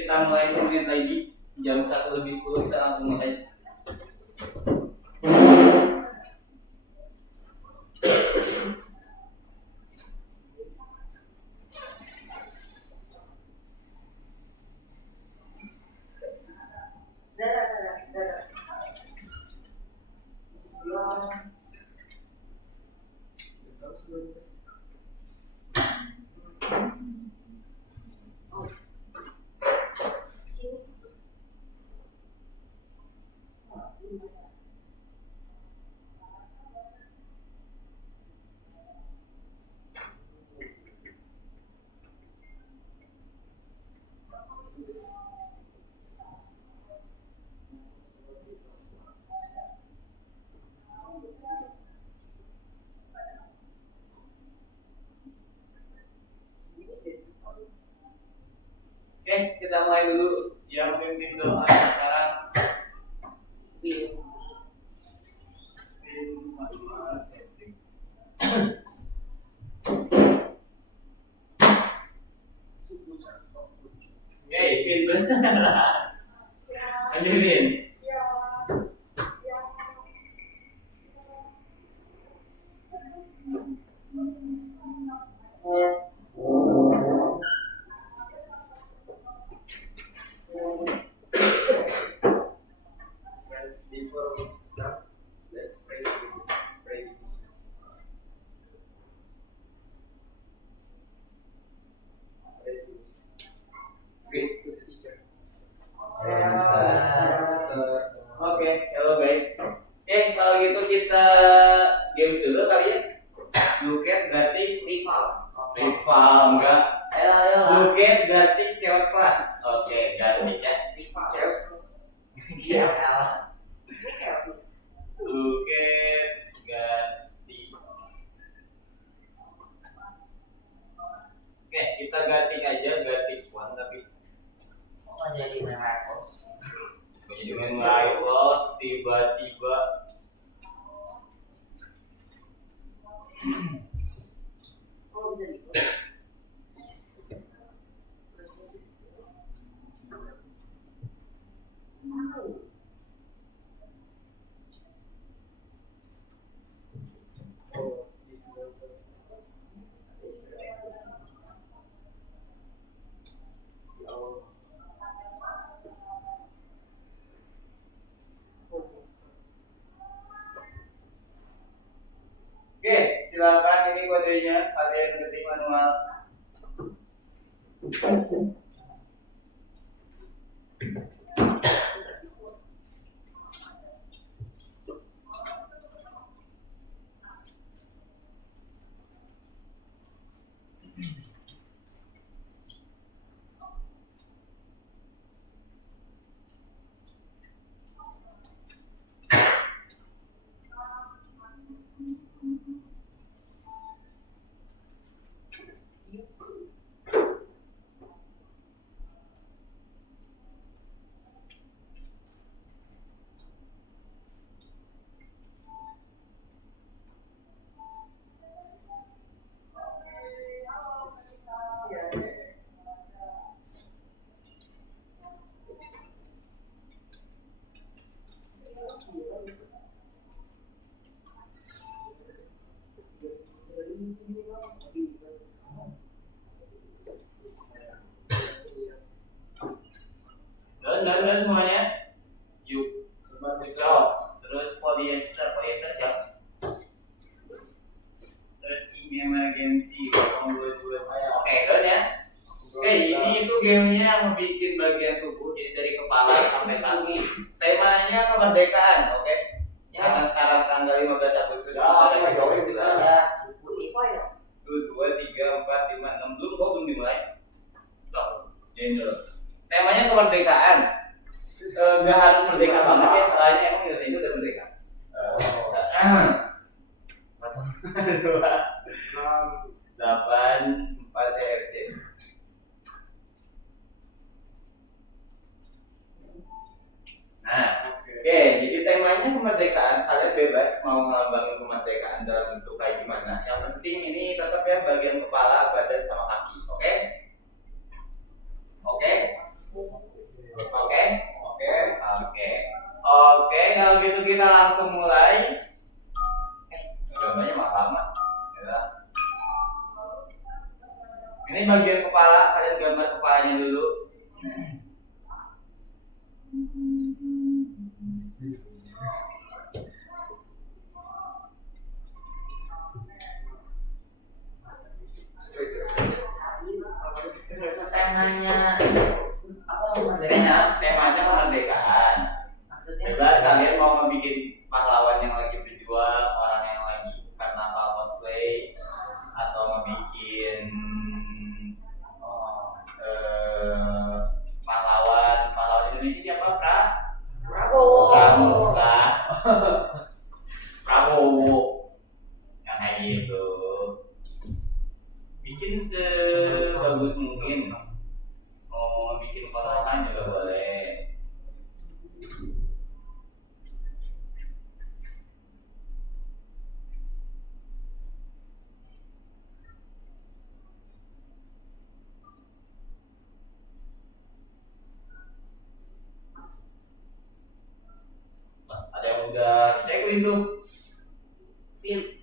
kita mulai semenit lagi. Jam 1:10 kita langsung mulai. Oke, kita mulai dulu. Yang pimpin doa sekarang. Oke, Vin benar. Ayo Vin. Before we start, let's pray. Read to the teacher. Oke, hello guys. Kalau gitu kita game dulu kali ya. Look at Gatik rival enggak? Look at Gatik Chaos Class. Oke, Gatik ya. Rival Chaos Class. Look at Gatik. Oke, kita Gatik aja Gatik One tapi jadi Miracles. jadi Miracles tiba-tiba Oke, silakan ini kodenya, kalian ketik manual. Dan semuanya. Yuk. Good job. Terus polyester siap. Terus ini emergency 022. Oke, dan ya. Oke, ini itu gamenya yang membuat bagian tubuh, jadi dari kepala sampai kaki. Temanya kemerdekaan, oke? Karena sekarang tanggal 15 Agustus. Itu 2, 3, 4, 5, 6 belum dimulai. Stop. Jadi dulu. Temanya kemerdekaan. Gak harus merdeka banget ya, soalnya emang Indonesia udah merdeka. 2, 8, 4 TRC. Nah, oke, jadi temanya kemerdekaan. Kalian bebas mau ngelambangin kemerdekaan dalam bentuk kayak gimana. Yang penting ini tetap ya bagian kepala, badan sama kaki, oke? Oke? Ini bagian kepala, kalian gambar kepalanya dulu. Temanya apa Temanya kemerdekaan. Maksudnya Bebas kalian mau bikin pahlawan yang lagi berjuang, orang yang lagi karnaval cosplay, atau ngebikin pahlawan Indonesia siapa? Prabowo. Prabowo yang kayak gitu. Bikin sebagus mungkin. Mau bikin potongan juga boleh. Ada yang udah checklist tuh. Sip.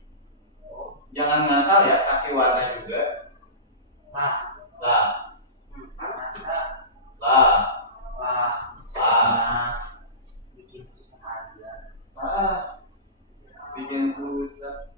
Jangan ngasal ya, kasih warna juga. Lah, masa bikin susah aja. Bikin susah.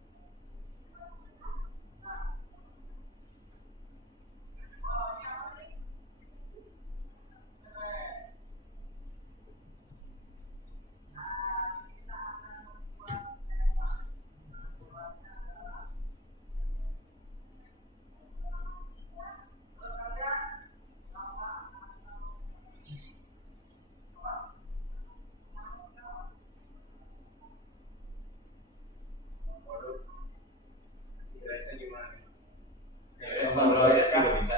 Kontrol Z juga bisa.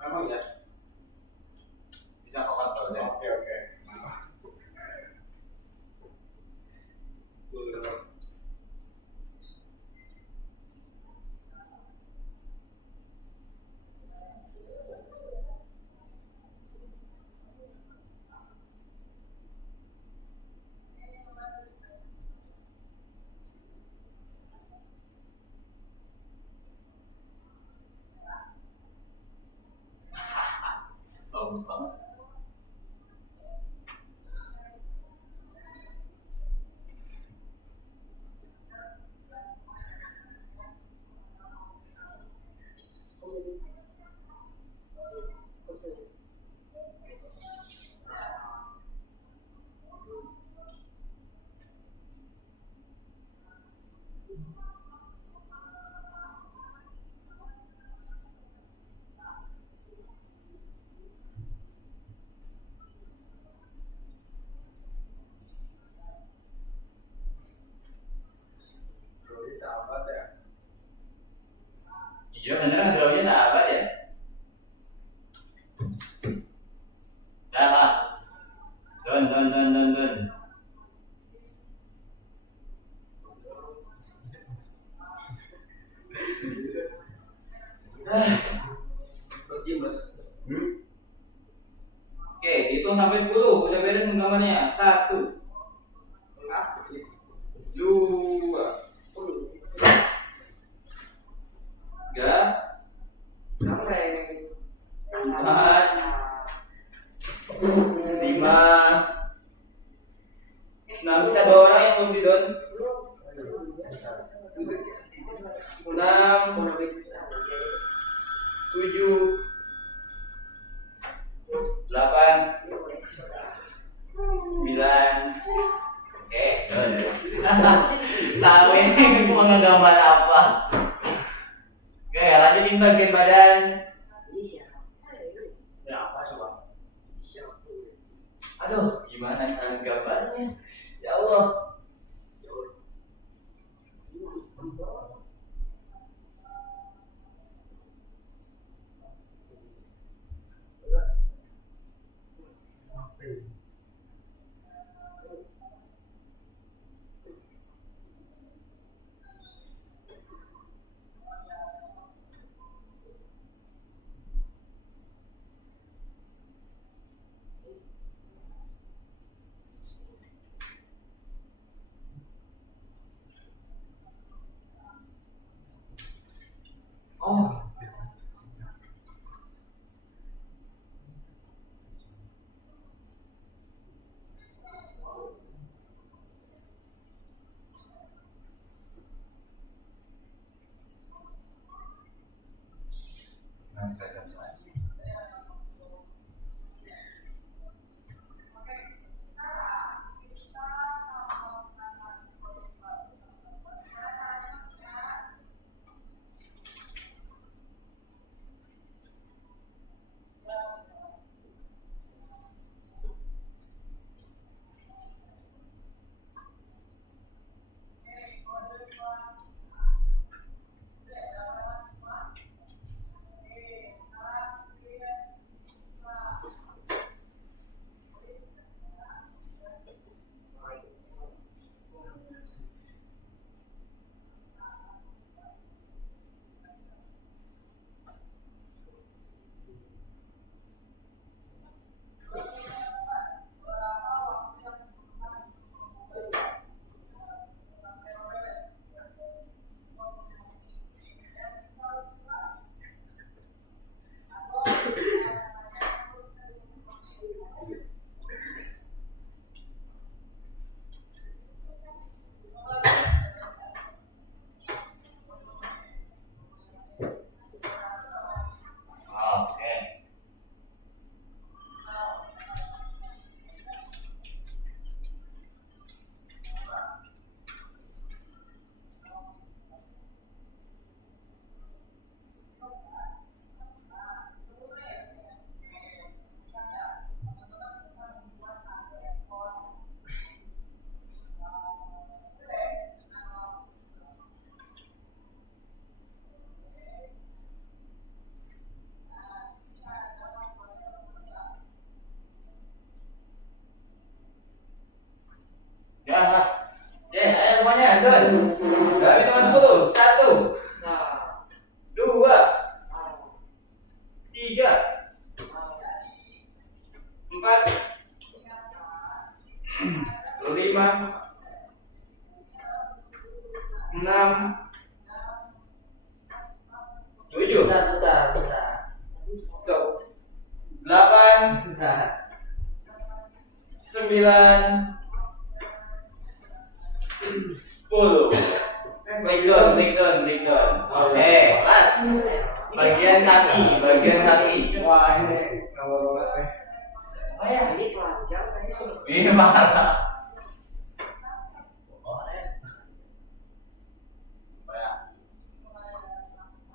Memang ya. Bisa kok kontrol Z. Oke. Bagus banget. Jadi sahabat ya. Iya beneran drawnya sahabat ya. Dah lah. Don. Terus Jimes. Oke, hitung sampai 10. Udah beres gambarnya. 1, 2, 3, 4, 5. Nah, bisa 2 orang yang lebih Don. 6, 7, 8, 9. Oke, Don. Tahu ini mau ngegambar apa? Oke, lanjutin bagian badan. Ya apa coba? Aduh, gimana cara gambarnya? Ya Allah. 3, 4, 5, 6, 7, Bentar. Terus. 8, Bentar. 9, 10. Breakdown. Oke, kelas. Bagian kaki. Wah ini ngawur banget nih. Oh ya, ini telanjang kayaknya. Ini parah.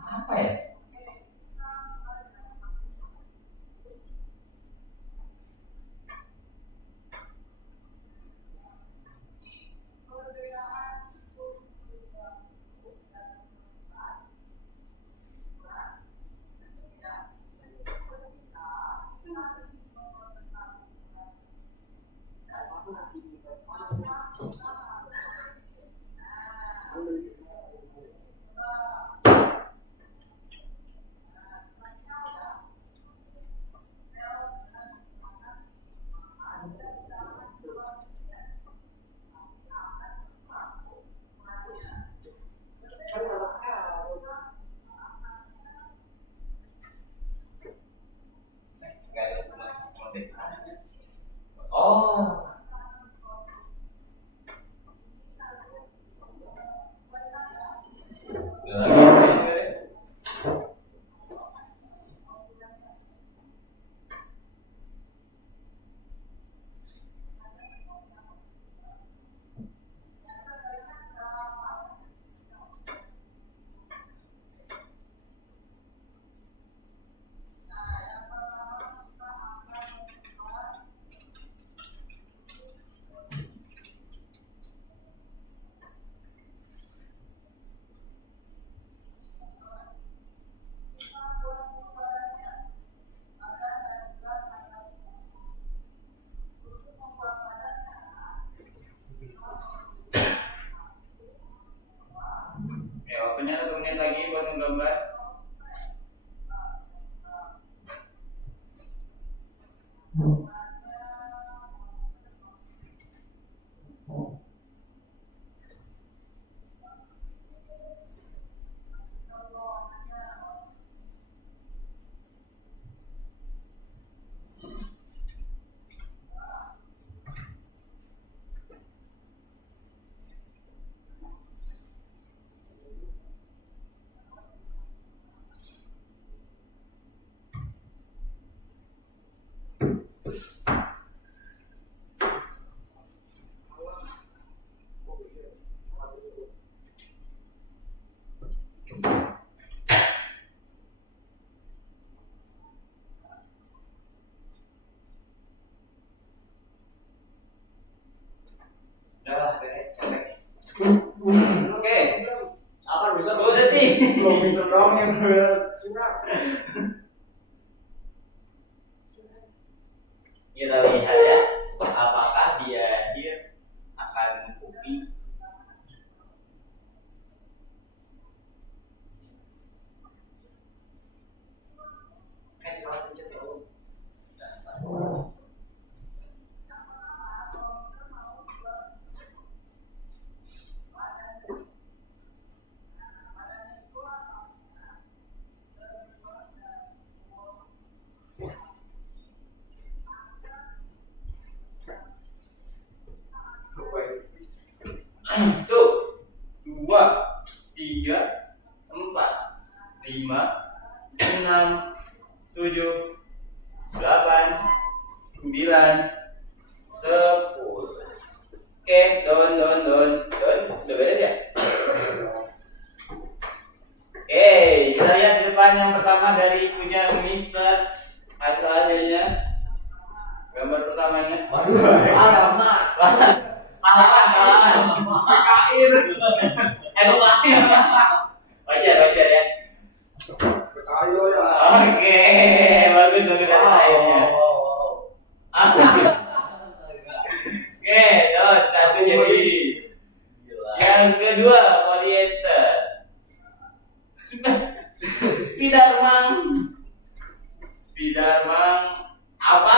Apa ya? Oh. Ya, waktunya 1 menit lagi buat menggambar. Udah beres, capek. Oke. Apa bisa 2 detik. belum bisa dong yang curang. Kita lihat ya, apakah dia akan kopi. Tuh, 2, 3, 4, 5, 6, 7, 8, 9, 10. Oke, don. Udah beres ya? Oke, kita lihat di depan yang pertama dari punya Mister. Hasil hasilnya. Gambar pertamanya. Waduh, Alamak. Pahlawan. PKI Lumayan. Wajar ya. PKI ya. Oke, bagus akhirnya. Oke, don, 1 jadi. Yang kedua, polyester. Spiderman. Bidarmang apa?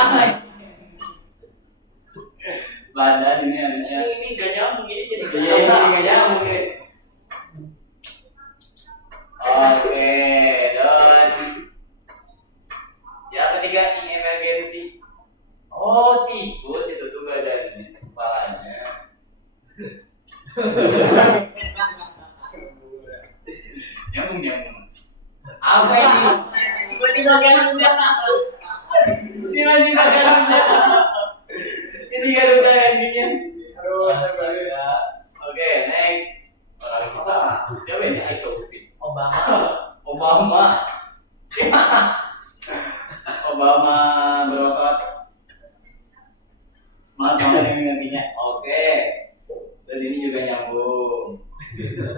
Badan ini adanya. Ini gak nyambung ini jadi Iya ini nggak nyambung nih. Oke, dan yang ketiga emergency. Oh tikus itu tuh badannya, kepalanya. Nyambung. Apa ini? Tiba-tiba Garuda. Tiba-tiba Garuda. Ini Garuda endingnya. Aduh, saya balik. Oke, next. Orang kita. Siapa ini? Aishofit. Obama. Obama berotot. Mas banget ini nantinya. Oke. Dan ini juga nyambung.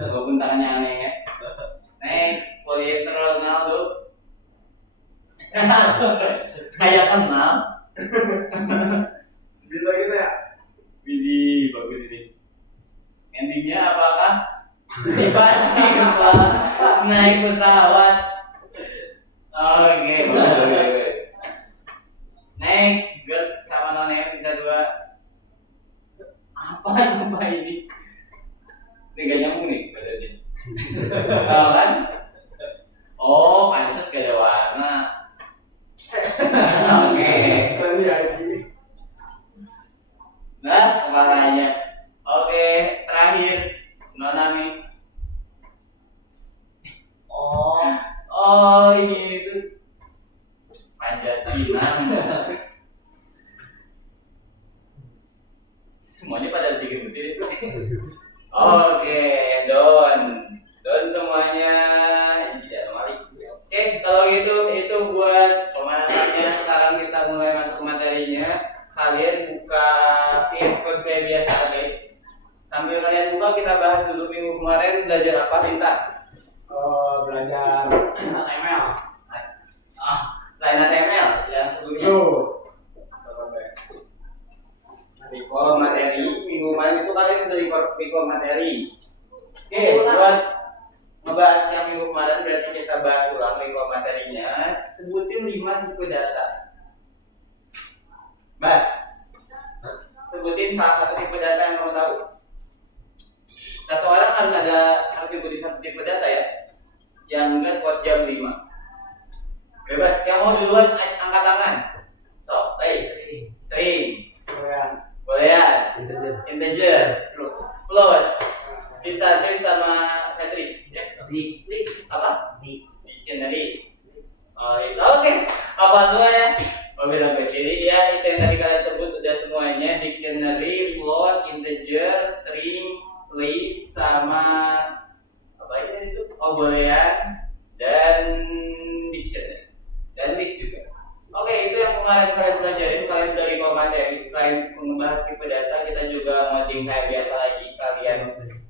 Walaupun tangannya aneh ya. Next, polyester Ronaldo. Kayak kenal. Bisa gitu ya? Widih, bagus ini. Endingnya apakah? Tiba-tiba naik pesawat. Oke, bagus. Next, GERD sama non-M bisa dua. Apa nama ini? Ini gak nyambung nih badannya. Tahu kan? Oh, pantas gak ada warna. Oke. Keren ya ini. Nah, kepalanya. Oke, terakhir Nonami. Oh, ini itu panjat pinang. Semuanya pada bikin betul itu. Oke, Don semuanya tidak kembali. Oke, kalau gitu itu buat pemanasannya. Sekarang kita mulai masuk ke materinya. Kalian buka VS Code kayak biasa guys. Sambil kalian buka kita bahas dulu minggu kemarin belajar apa Tinta? Belajar HTML. Selain HTML yang sebelumnya. Recall materi minggu kemarin itu kalian udah recall materi. Oke, buat ngebahas yang minggu kemarin berarti kita bahas ulang recall materinya. Sebutin 5 tipe data. Bas. Sebutin salah satu tipe data yang kamu tahu. Satu orang harus sebutin satu tipe data ya. Yang enggak squad jam 5. Bebas, yang mau duluan angkat tangan. So, string. Boleh ya? Integer. Float. Bisa div sama setri. Apa? Dictionary. Oh, oke. Apa semua ya? Mobil sampai sini ya. Itu yang tadi kalian sebut udah semuanya. Dictionary, float, integer, string, list, sama apa lagi tadi itu? Oh, boolean dan dictionary dan list juga. Oke, itu yang kemarin kalian pelajarin. Kalian dari materi. Selain membahas tipe data, kita juga ngoding kayak biasa lagi. Kalian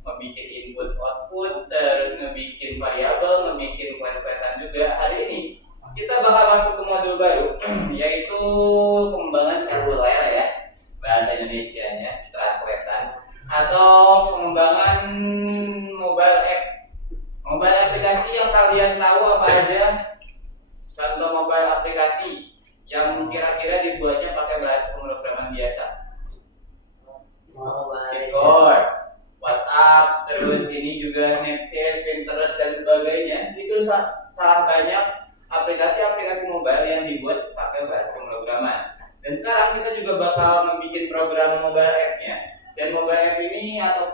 membuat input output, terus ngebikin variabel, ngebikin class-classan juga. Hari ini kita bakal masuk ke modul baru, yaitu pengembangan seluler ya, bahasa Indonesianya, class-classan, atau pengembangan mobile app. Mobile aplikasi yang kalian tahu apa aja? Contoh mobile aplikasi yang kira-kira dibuatnya pakai bahasa pemrograman biasa. Discord, WhatsApp, terus ini juga Snapchat, Pinterest dan sebagainya. Itu sangat banyak aplikasi-aplikasi mobile yang dibuat pakai bahasa pemrograman. Dan sekarang kita juga bakal membuat program mobile app-nya. Dan mobile app ini atau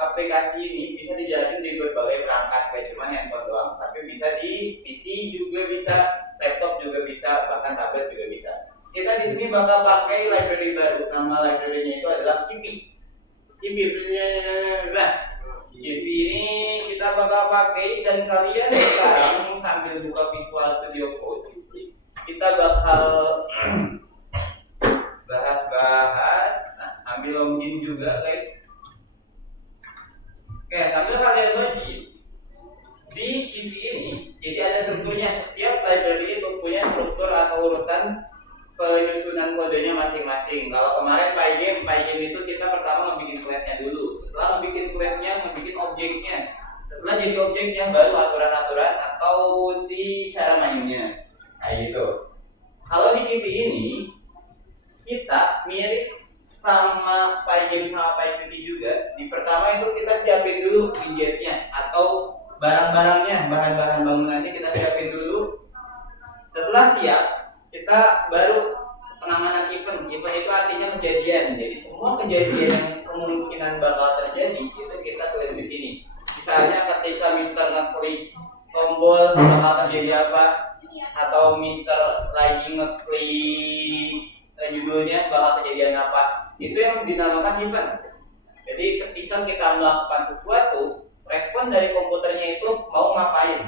aplikasi ini bisa dijadikan di berbagai perangkat, kayak cuma handphone doang. Tapi bisa di PC juga bisa, laptop juga bisa, bahkan tablet juga bisa. Kita di sini bakal pakai library baru. Nama library-nya itu adalah Kipi. Kipi ini kita bakal pakai dan kalian sekarang sambil buka Visual Studio Code, kita bakal bahas-bahas. Ambil login juga guys. Oke, sambil kalian login di Kipi ini, jadi ada strukturnya. Setiap library itu punya struktur atau urutan penyusunan kodenya masing-masing. Kalau kemarin PyGame itu kita pertama ngebikin class-nya dulu. Setelah ngebikin class-nya, ngebikin objeknya. Setelah jadi objeknya baru aturan-aturan atau si cara mainnya. Nah, kayak gitu. Kalau di Kipi ini kita mirip sama PyGame sama PyQt juga. Di pertama itu kita siapin dulu widgetnya atau barang-barangnya, bahan-bahan bangunannya kita siapin dulu. Setelah siap, kita baru penanganan event. Event itu artinya kejadian. Jadi semua kejadian yang kemungkinan bakal terjadi itu kita tulis di sini. Misalnya ketika Mister ngeklik tombol bakal terjadi apa, atau Mister lagi ngeklik judulnya bakal kejadian apa, itu yang dinamakan event. Jadi ketika kita melakukan sesuatu, respon dari komputernya itu mau ngapain,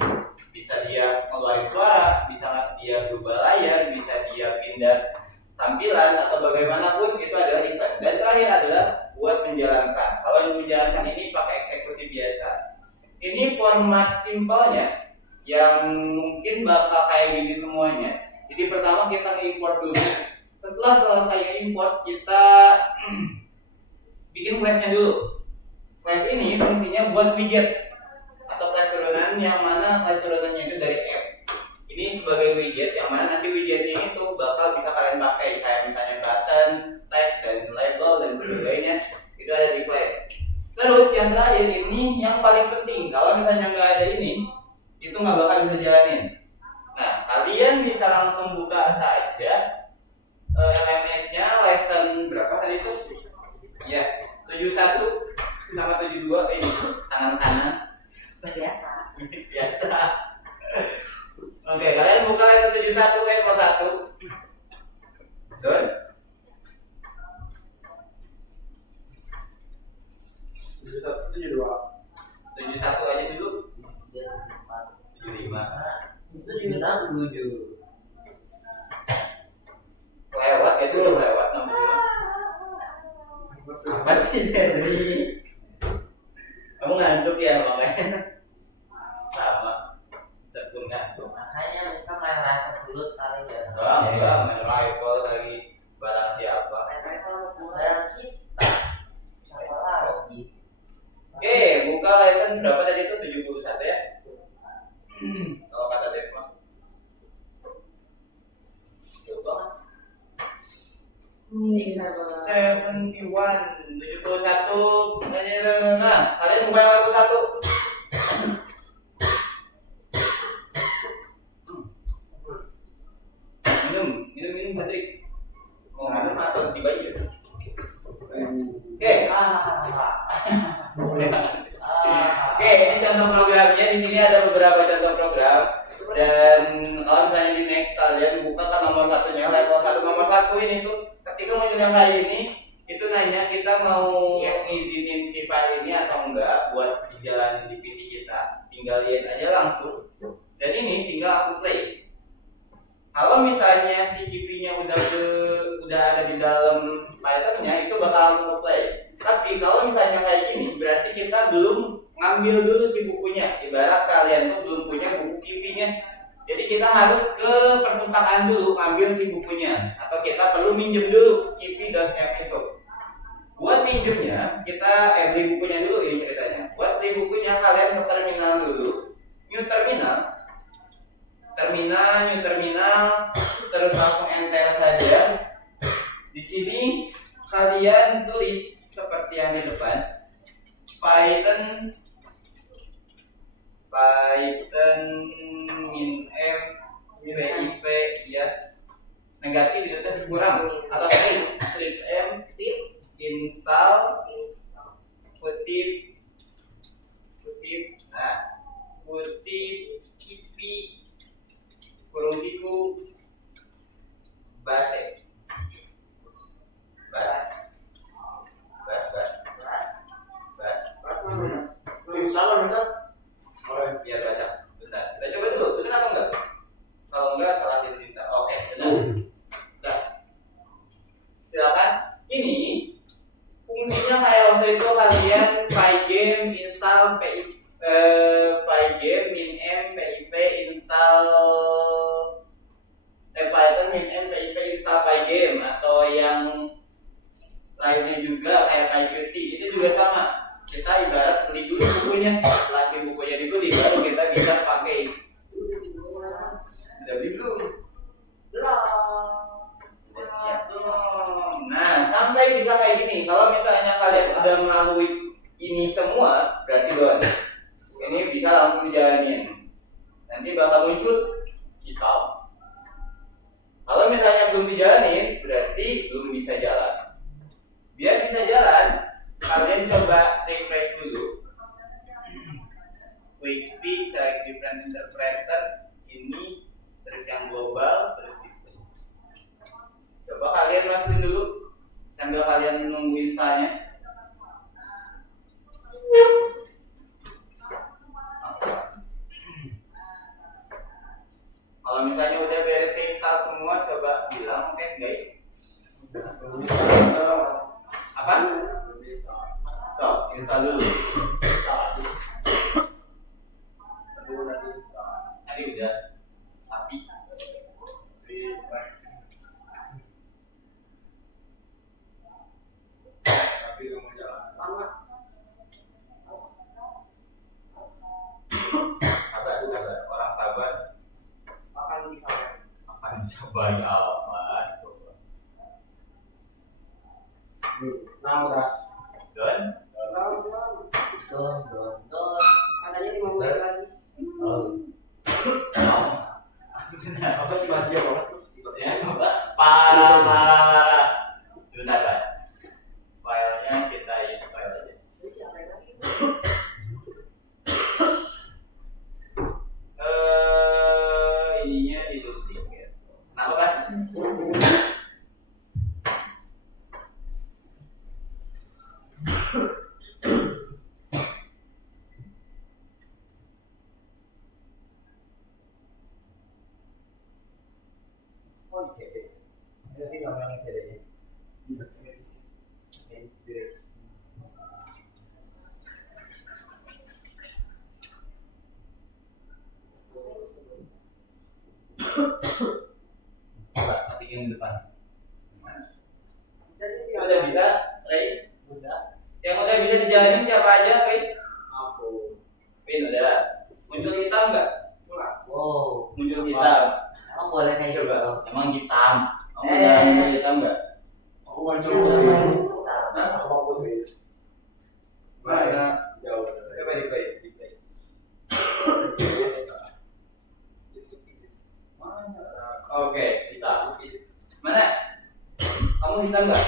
bisa dia ngeluarin suara, bisa dia berubah layar, bisa dia pindah tampilan atau bagaimanapun, itu adalah event. Dan terakhir adalah buat menjalankan. Kalau yang menjalankan ini pakai eksekusi biasa. Ini format simpelnya yang mungkin bakal kayak gini semuanya. Jadi pertama kita nge-import dulu. Setelah selesai import, kita bikin class-nya dulu. Class ini fungsinya buat widget atau class turunan, yang mana class turunannya itu dari app. Ini sebagai widget yang mana nanti widgetnya itu bakal bisa kalian pakai, kayak misalnya button, text, dan label dan sebagainya. Itu ada di class. Terus yang terakhir ini yang paling penting. Kalau misalnya nggak ada ini, itu nggak bakal bisa jalanin. Nah, kalian bisa langsung buka saja LMS-nya lesson berapa tadi itu? Ya, 71 sama 72 ini tangan kanan. Biasa. Biasa. Oke, kalian buka lesson 71 level 1. Don. 71 71 aja dulu. 75. Itu juga 67. Lewat ya, itu udah lewat namanya. Apa sih jadi? Kamu ngantuk ya makanya? Sama. Sebelum ngantuk. Makanya bisa main rifles dulu sekali ya. Enggak, main rifle lagi barang siapa. Main rifle barang kita. Siapa lagi? Oke, buka lesson berapa tadi itu? 71 ya? Kalau kata Dev mah. Jauh banget. 71, 71. Nah, kalian buka yang lagu 1. Minum Patrick. Mau minum atau di baju? Oke. Oke, ini contoh programnya. Di sini ada beberapa contoh program. Dan kalau misalnya di next kalian buka kan nomor satunya, level 1 nomor 1 ini tuh ketika muncul yang kayak ini, itu nanya kita mau ngizinin si file ini atau enggak buat dijalanin di PC kita. Tinggal yes aja langsung. Dan ini tinggal langsung play. Kalau misalnya si GP-nya udah ada di dalam Python-nya, itu bakal langsung play. Tapi kalau misalnya kayak gini, berarti kita belum ngambil dulu si bukunya. Ibarat kalian tuh belum punya buku GP-nya. Jadi kita harus ke perpustakaan dulu ngambil si bukunya, atau kita perlu minjem dulu GP.app itu. Buat minjemnya, kita beli bukunya dulu ini ceritanya. Buat beli bukunya kalian ke terminal dulu. New terminal, terus langsung enter saja. Di sini kalian tulis seperti yang di depan, Python min m pip ya, negatif itu tadi kurang, atau strip m install kutip kipi kurung siku base Salah misal. Biar baca. Bentar. Kita coba dulu, benar atau enggak? Kalau enggak salah tinta. Oke, benar. Udah. Silakan. Ini fungsinya kayak waktu itu kalian pygame install pygame min m pip install Python min m pip install pygame, atau yang lainnya juga kayak PyQt, itu juga sama. Kita ibarat beli dulu bukunya, setelah si bukunya dibeli baru kita bisa pakai. Udah beli belum? belum dijalanin, berarti belum bisa jalan. Biar bisa jalan, kalian coba refresh dulu. Quick fix, select different interpreter, ini, terus yang global, terus display. Coba kalian masukin dulu, sambil kalian nunggu installnya. Kalau misalnya udah beres install semua, coba bilang, oke guys. Apa? Stop, install dulu. Tadi udah, tapi belum jalan. sabar, orang sabar Akan disampaikan. akan sabar amat. Nah, udah. Don, Don. Katanya 5 menit lagi. Apa sih bahagia banget terus? ya, parah. Bentar, Mas. Filenya kita isi file aja. Ininya diduplicate. Kenapa, Mas? Oh, di CD. Berarti nggak mau yang CD-nya. Coba matikan depan. Udah bisa, Ray? Udah. Yang udah bisa dijalanin siapa aja, guys? Aku. Pin udah. Muncul hitam nggak? Wow. Muncul hitam. Emang boleh kayak Coba. gitu? Emang hitam. Kamu udah muncul hitam nggak? Aku mau Coba coba. main. Aku mau putih. Mana? Jauh. Coba di play. Oke, hitam. Mana? Kamu hitam nggak?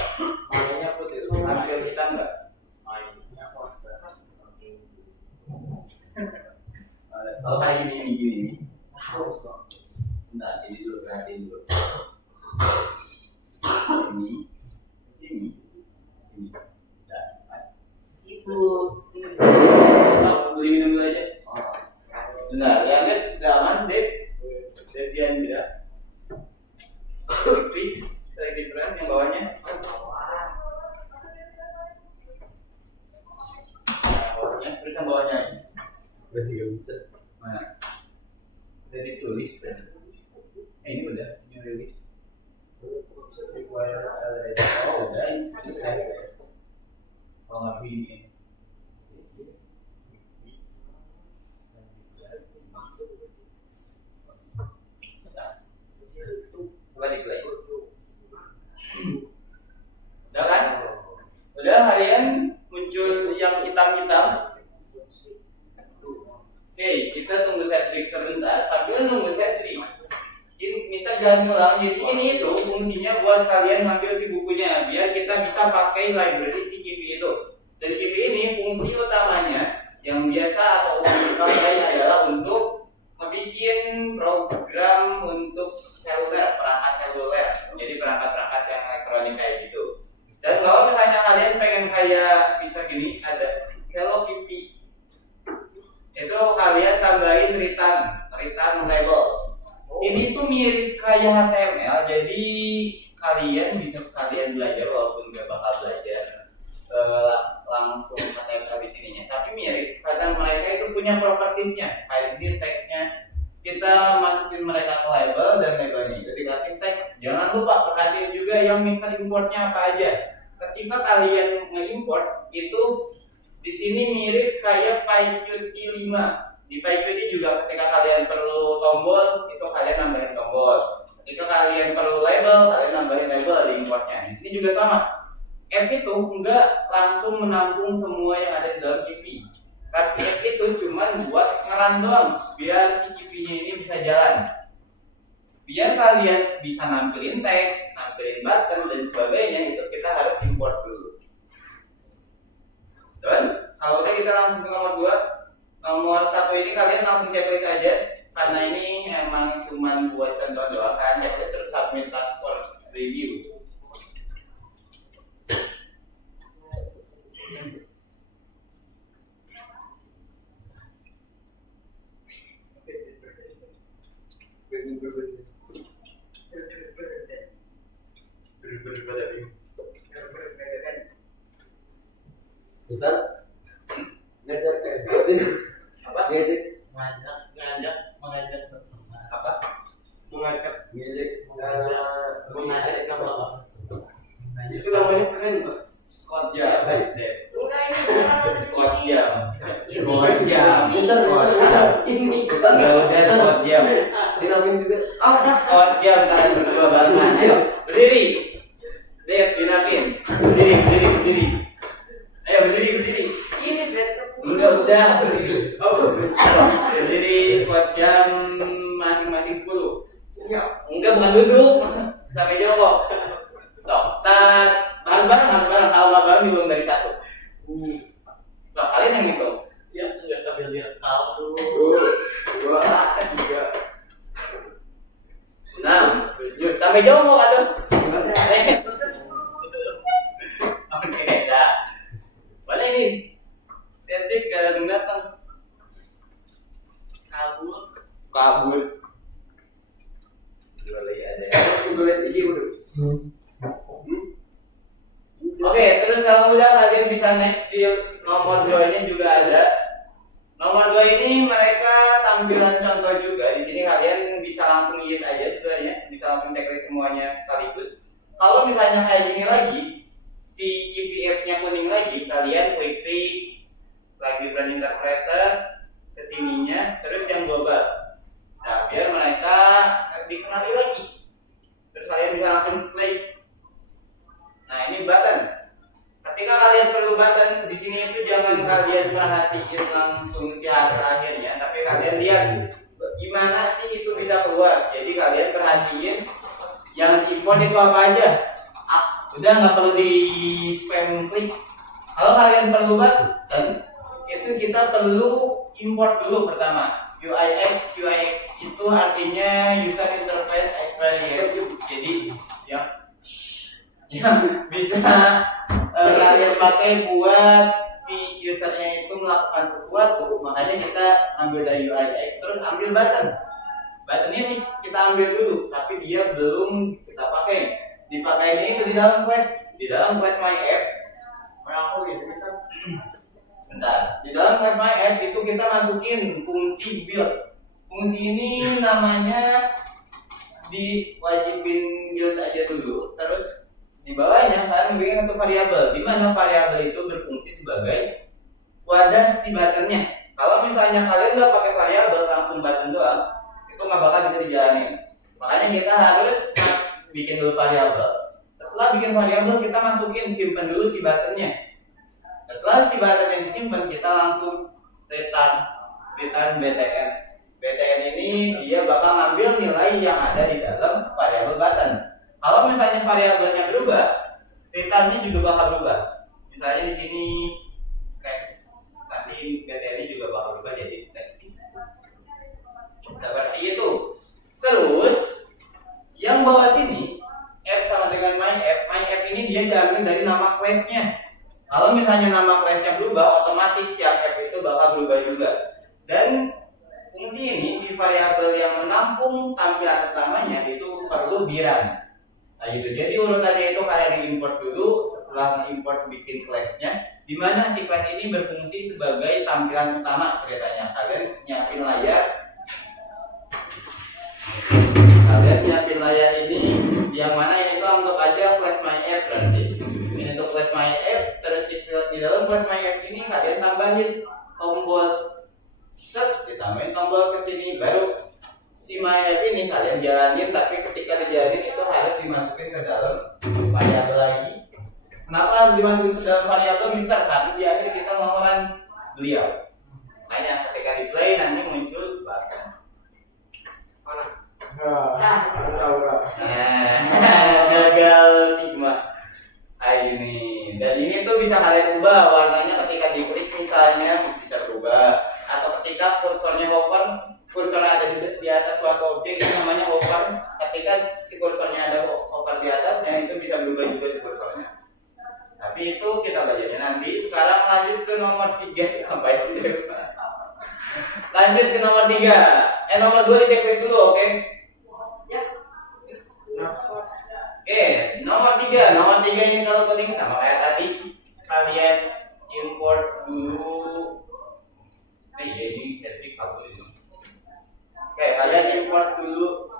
Mainnya putih. Ambil hitam nggak? Mainnya pas banget. Oh kayak gini. Harus dong. Bentar, ini dulu, perhatiin dulu. Sini. Udah. Situ. Sini. Oh, beli minum dulu aja. Oh, kasih. Benar, ya lihat udah aman, Dep. Devian tidak. Fix, select different yang bawahnya. Wah. Nah, bawahnya, terus yang bawahnya lagi. Masih gak bisa. Mana? Udah ditulis tadi. Ini udah rilis. Oh udah, ini saya. Kalau nggak begini. Coba di play. Udah kan? Udah kalian muncul yang hitam-hitam. Oke, kita tunggu setrik sebentar. Sambil nunggu setrik, Mister jangan ngulang. Jadi ini itu fungsinya buat kalian ngambil si bukunya, biar kita bisa pakai library si Kivi itu. Dan Kivi ini fungsi utamanya yang biasa atau umum dipakai adalah untuk membuat program untuk seluler, perangkat seluler. Jadi perangkat-perangkat yang elektronik kayak gitu. Dan kalau misalnya kalian pengen kayak bisa gini, ada Hello Kivi. Itu kalian tambahin return label. Ini tuh mirip kayak HTML, jadi kalian bisa sekalian belajar walaupun nggak bakal belajar langsung HTML di sininya, tapi mirip karena mereka itu punya propertiesnya. Kayak sini teksnya kita masukin mereka ke label dan labelnya itu dikasih teks. Jangan lupa perhatiin juga yang Mister importnya apa aja. Ketika kalian nge-import itu di sini mirip kayak PyQt 5. Di PyQt juga ketika kalian perlu tombol, itu kalian nambahin tombol. Ketika kalian perlu label, kalian nambahin label di importnya. Di sini juga sama. App itu enggak langsung menampung semua yang ada di dalam Kivi. Tapi app itu cuma buat ngeran doang, biar si Kivi-nya ini bisa jalan. biar kalian bisa nampilin teks, nampilin button dan sebagainya, itu kita harus import dulu. Dan kalau udah kita langsung ke nomor 2. Nomor 1 ini kalian langsung checklist aja, karena ini emang cuma buat contoh doang kan. Checklist terus submit task for review. Ustaz, ngajak sini. Apa? Ngajak mengajak Apa? ngajak nama itu namanya keren bos. Scott Jam. udah ini jangan Scott Jam. Scott Jam. Ustaz, ini Ustaz Udah Scott Jam. dinamain juga. Oh, Scott Jam kalian berdua barengan. Ayo, berdiri. Dev, Junafin. Berdiri. Ayo berdiri. ini bed 10 Udah, berdiri. Berdiri Scott Jam masing-masing 10. Enggak, bukan duduk. Sampai jongkok. Sok, harus bareng. Kalau nggak bareng diulang dari 1. Nah, kalian yang hitung. ya nggak sambil direkam tuh 2, 3, 6. Yuk, sampai jongkok atuh. Oke, dah. Mana ini? Sentik gak datang. Kabur. Dua lagi ada. Gue lihat ini udah. Oke, terus kalau udah kalian bisa next di nomor 2 ini juga ada. Nomor 2 ini mereka tampilan contoh juga. Di sini kalian bisa langsung yes aja sebenarnya, bisa langsung checklist semuanya sekaligus. Kalau misalnya kayak gini lagi, si EVF-nya kuning lagi, kalian quick fix, lagi brand interpreter, kesininya, terus yang global. Nah, biar mereka dikenali lagi. Terus kalian bisa langsung play. Nah, ini button. Ketika kalian perlu button di sini itu jangan kalian perhatiin langsung si hasil akhirnya, tapi kalian lihat gimana sih itu bisa keluar. Jadi kalian perhatiin yang import itu apa aja. Udah nggak perlu di spam klik. Kalau kalian perlu button, itu kita perlu import dulu pertama. UIX itu artinya user interface experience. Jadi yang bisa kalian pakai buat si usernya itu melakukan sesuatu. Makanya kita ambil dari UIX terus ambil button. Buttonnya nih kita ambil dulu, tapi dia belum kita pakai. Dipakainya itu di dalam class my app. aku gitu bisa Bentar, di dalam class my app itu kita masukin fungsi build. Fungsi ini namanya diwajibin build aja dulu, terus di bawahnya kalian bikin satu variabel, di mana variabel itu berfungsi sebagai wadah si buttonnya. Kalau misalnya kalian nggak pakai variabel, langsung button doang, itu nggak bakal bisa dijalanin. Makanya kita harus bikin dulu variabel. Setelah bikin variabel, kita masukin simpan dulu si buttonnya. Setelah si buttonnya disimpan, kita langsung return btn. Btn ini dia bakal ngambil nilai yang ada di dalam variabel button. Kalau misalnya variabelnya berubah, returnnya juga bakal berubah. Misalnya di sini text, nanti btn juga bakal berubah jadi text. Seperti itu. Terus yang bawah sini app sama dengan my app ini dia diambil dari nama class-nya. Kalau misalnya nama class-nya berubah, otomatis si app itu bakal berubah juga. Dan fungsi ini, si variabel yang menampung tampilan utamanya itu perlu di-run. Nah gitu, jadi urutannya itu kalian import dulu. Setelah import bikin class-nya, di mana si class ini berfungsi sebagai tampilan utama ceritanya. Kalian nyiapin layar ini, yang mana ini tuh anggap aja class my app berarti. Ini untuk class my app, terus di dalam class my app ini kalian tambahin tombol set, ditambahin tombol kesini, baru si my app ini kalian jalanin, tapi ketika dijalanin itu harus dimasukin ke dalam variabel lagi. Kenapa harus dimasukin ke dalam variabel? Misalnya karena di akhir kita mau run beliau. Makanya ketika di play nanti muncul button. nah Saura. Nah, gagal sigma. Ini. Dan ini tuh bisa kalian ubah warnanya ketika diklik misalnya bisa berubah. Atau ketika kursornya hover, kursor ada di atas suatu objek itu namanya hover. Ketika si kursornya ada hover di atasnya itu bisa berubah juga si kursornya. Tapi itu kita belajarnya nanti. Sekarang lanjut ke nomor 3. Ngapain sih? Lanjut ke nomor 3. Nomor 2 di checklist dulu, oke? Oke, nomor 3. Nomor 3 ini kalau coding sama kayak tadi. Kalian import dulu. Ini setting kabel ini. Oke, kalian import dulu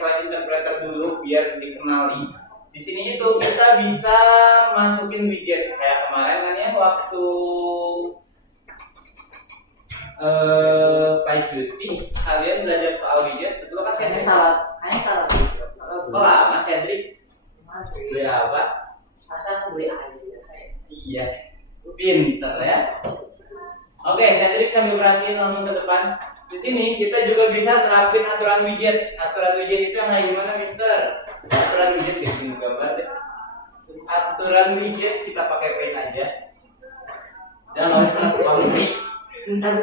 slide interpreter dulu biar dikenali. Di sini itu kita bisa masukin widget kayak kemarin kan ya waktu PyQt kalian belajar soal widget betul kan Kayaknya Cedric? salah. Kayaknya salah. Oh lama Cedric? Beli apa? Masa aku beli aja Iya, pinter ya. Oke, Cedric sambil perhatiin langsung ke depan. Di sini kita juga bisa terapin aturan widget. Aturan widget itu yang kayak gimana, Mister? Aturan widget di sini gambar deh. Aturan widget kita pakai pen aja. Dan harus kena Entar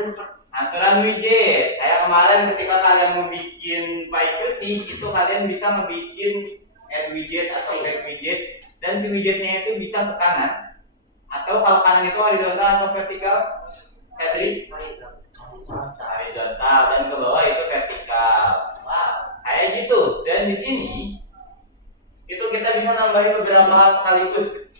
aturan widget. Kayak kemarin ketika kalian mau bikin PyQt, itu kalian bisa ngebikin add widget atau get widget, dan si widgetnya itu bisa ke kanan. Atau kalau kanan itu horizontal atau vertikal? Cedric? Horizontal dan ke bawah itu vertikal. Wow, kayak gitu. Dan di sini itu kita bisa nambahin beberapa hal sekaligus.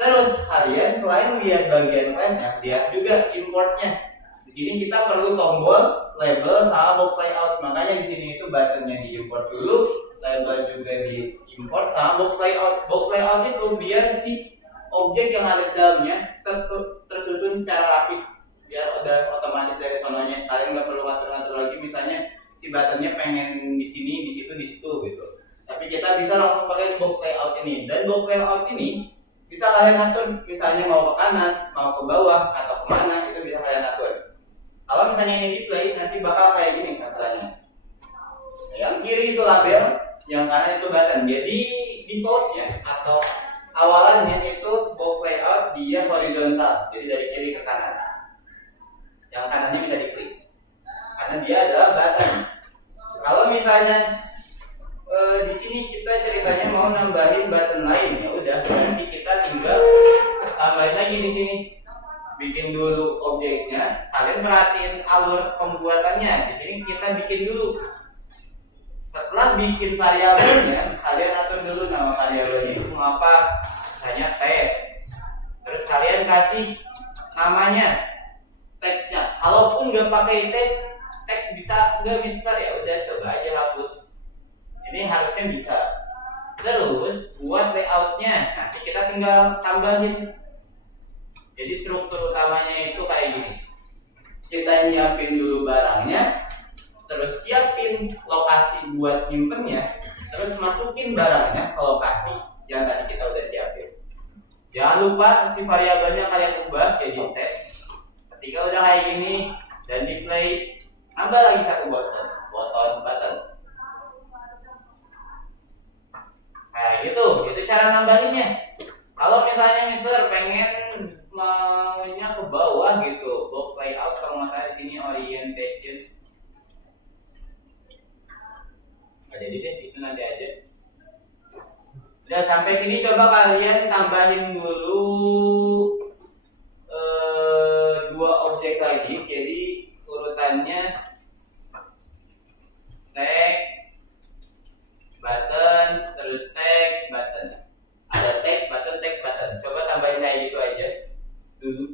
Terus kalian selain lihat bagian class-nya, lihat juga importnya. Di sini kita perlu tombol, label, sama box layout. Makanya di sini itu buttonnya diimport dulu, label juga diimport, sama box layout. Box layout itu biar si objek yang ada di dalamnya tersusun secara rapi, biar udah otomatis dari sononya. Kalian nggak perlu ngatur-ngatur lagi. Misalnya si buttonnya pengen di sini, di situ gitu. Tapi kita bisa langsung pakai box layout ini. Dan box layout ini bisa kalian atur, misalnya mau ke kanan, mau ke bawah, atau kemana, itu bisa kalian atur. Kalau misalnya ini di play, nanti bakal kayak gini tampilannya. Yang kiri itu label, yang kanan itu button. Jadi defaultnya atau awalannya itu box layout dia horizontal, jadi dari kiri ke kanan. Yang kanannya bisa diklik, karena dia adalah button. Kalau misalnya di sini kita ceritanya mau nambahin button lain, ya udah nanti kita tinggal tambahin lagi di sini. Bikin dulu objeknya. Kalian perhatiin alur pembuatannya. Di sini kita bikin dulu. Setelah bikin variabelnya, kalian atur dulu nama variabelnya itu mau apa. Misalnya tes. Terus kalian kasih namanya, teksnya. Kalaupun nggak pakai teks bisa nggak Mister, ya udah coba aja hapus. Ini harusnya bisa. Terus buat layoutnya, nanti kita tinggal tambahin. Jadi struktur utamanya itu kayak gini. Kita nyiapin dulu barangnya, terus siapin lokasi buat nyimpennya, terus masukin barangnya ke lokasi yang tadi kita udah siapin. Jangan lupa si variabelnya kalian ubah jadi tes. Ketika udah kayak gini dan di play, tambah lagi satu button. Kayak gitu, itu cara nambahinnya. Kalau misalnya Mister pengen maunya ke bawah gitu, box layout kalau nggak salah di sini orientation. Nggak jadi deh, itu nanti aja. Udah sampai sini coba kalian tambahin dulu dua objek lagi. Jadi urutannya teks, button, terus teks, button. Ada teks, button. Coba tambahin kayak gitu aja dulu.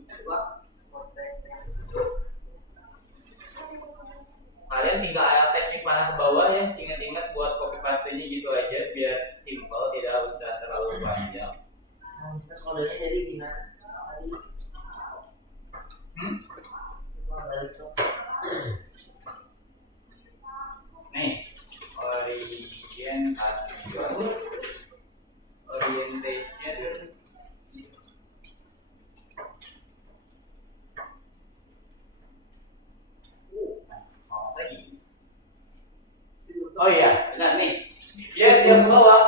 Kalian tinggal teknik panah ke bawah ya. Ingat-ingat buat copy paste-nya gitu aja biar simple, tidak usah terlalu panjang. Nah, Mister kodenya jadi gimana? Tadi. Coba balik dong. Nih, orientation. Oh iya, benar nih.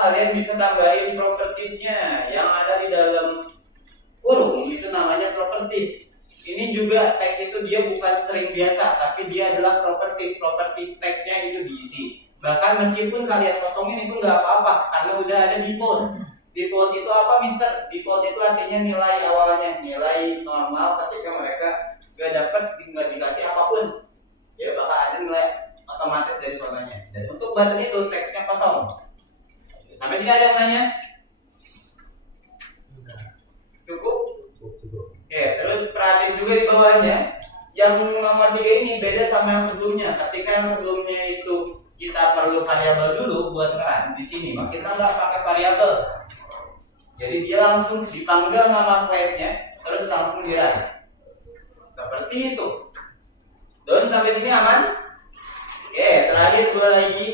kalian bisa tambahin propertiesnya yang ada di dalam kurung, itu namanya properties. Ini juga teks itu dia bukan string biasa, tapi dia adalah properties teksnya itu diisi. Bahkan meskipun kalian kosongin itu nggak apa-apa, karena udah ada default. Default itu apa, Mister? Default itu artinya nilai awalnya, nilai normal ketika mereka nggak dikasih apapun. Ya bakal ada nilai otomatis dari sonanya. Dan untuk button itu teksnya kosong. Sampai sini ada yang nanya? Cukup? Oke, terus perhatiin juga di bawahnya. Yang nomor 3 ini beda sama yang sebelumnya. Ketika yang sebelumnya itu kita perlu variabel dulu buat ngeran di sini, maka kita nggak pakai variabel. Jadi dia langsung dipanggil nama class-nya, terus langsung dirun. Seperti itu. Don sampai sini aman? Oke, terakhir 2 lagi.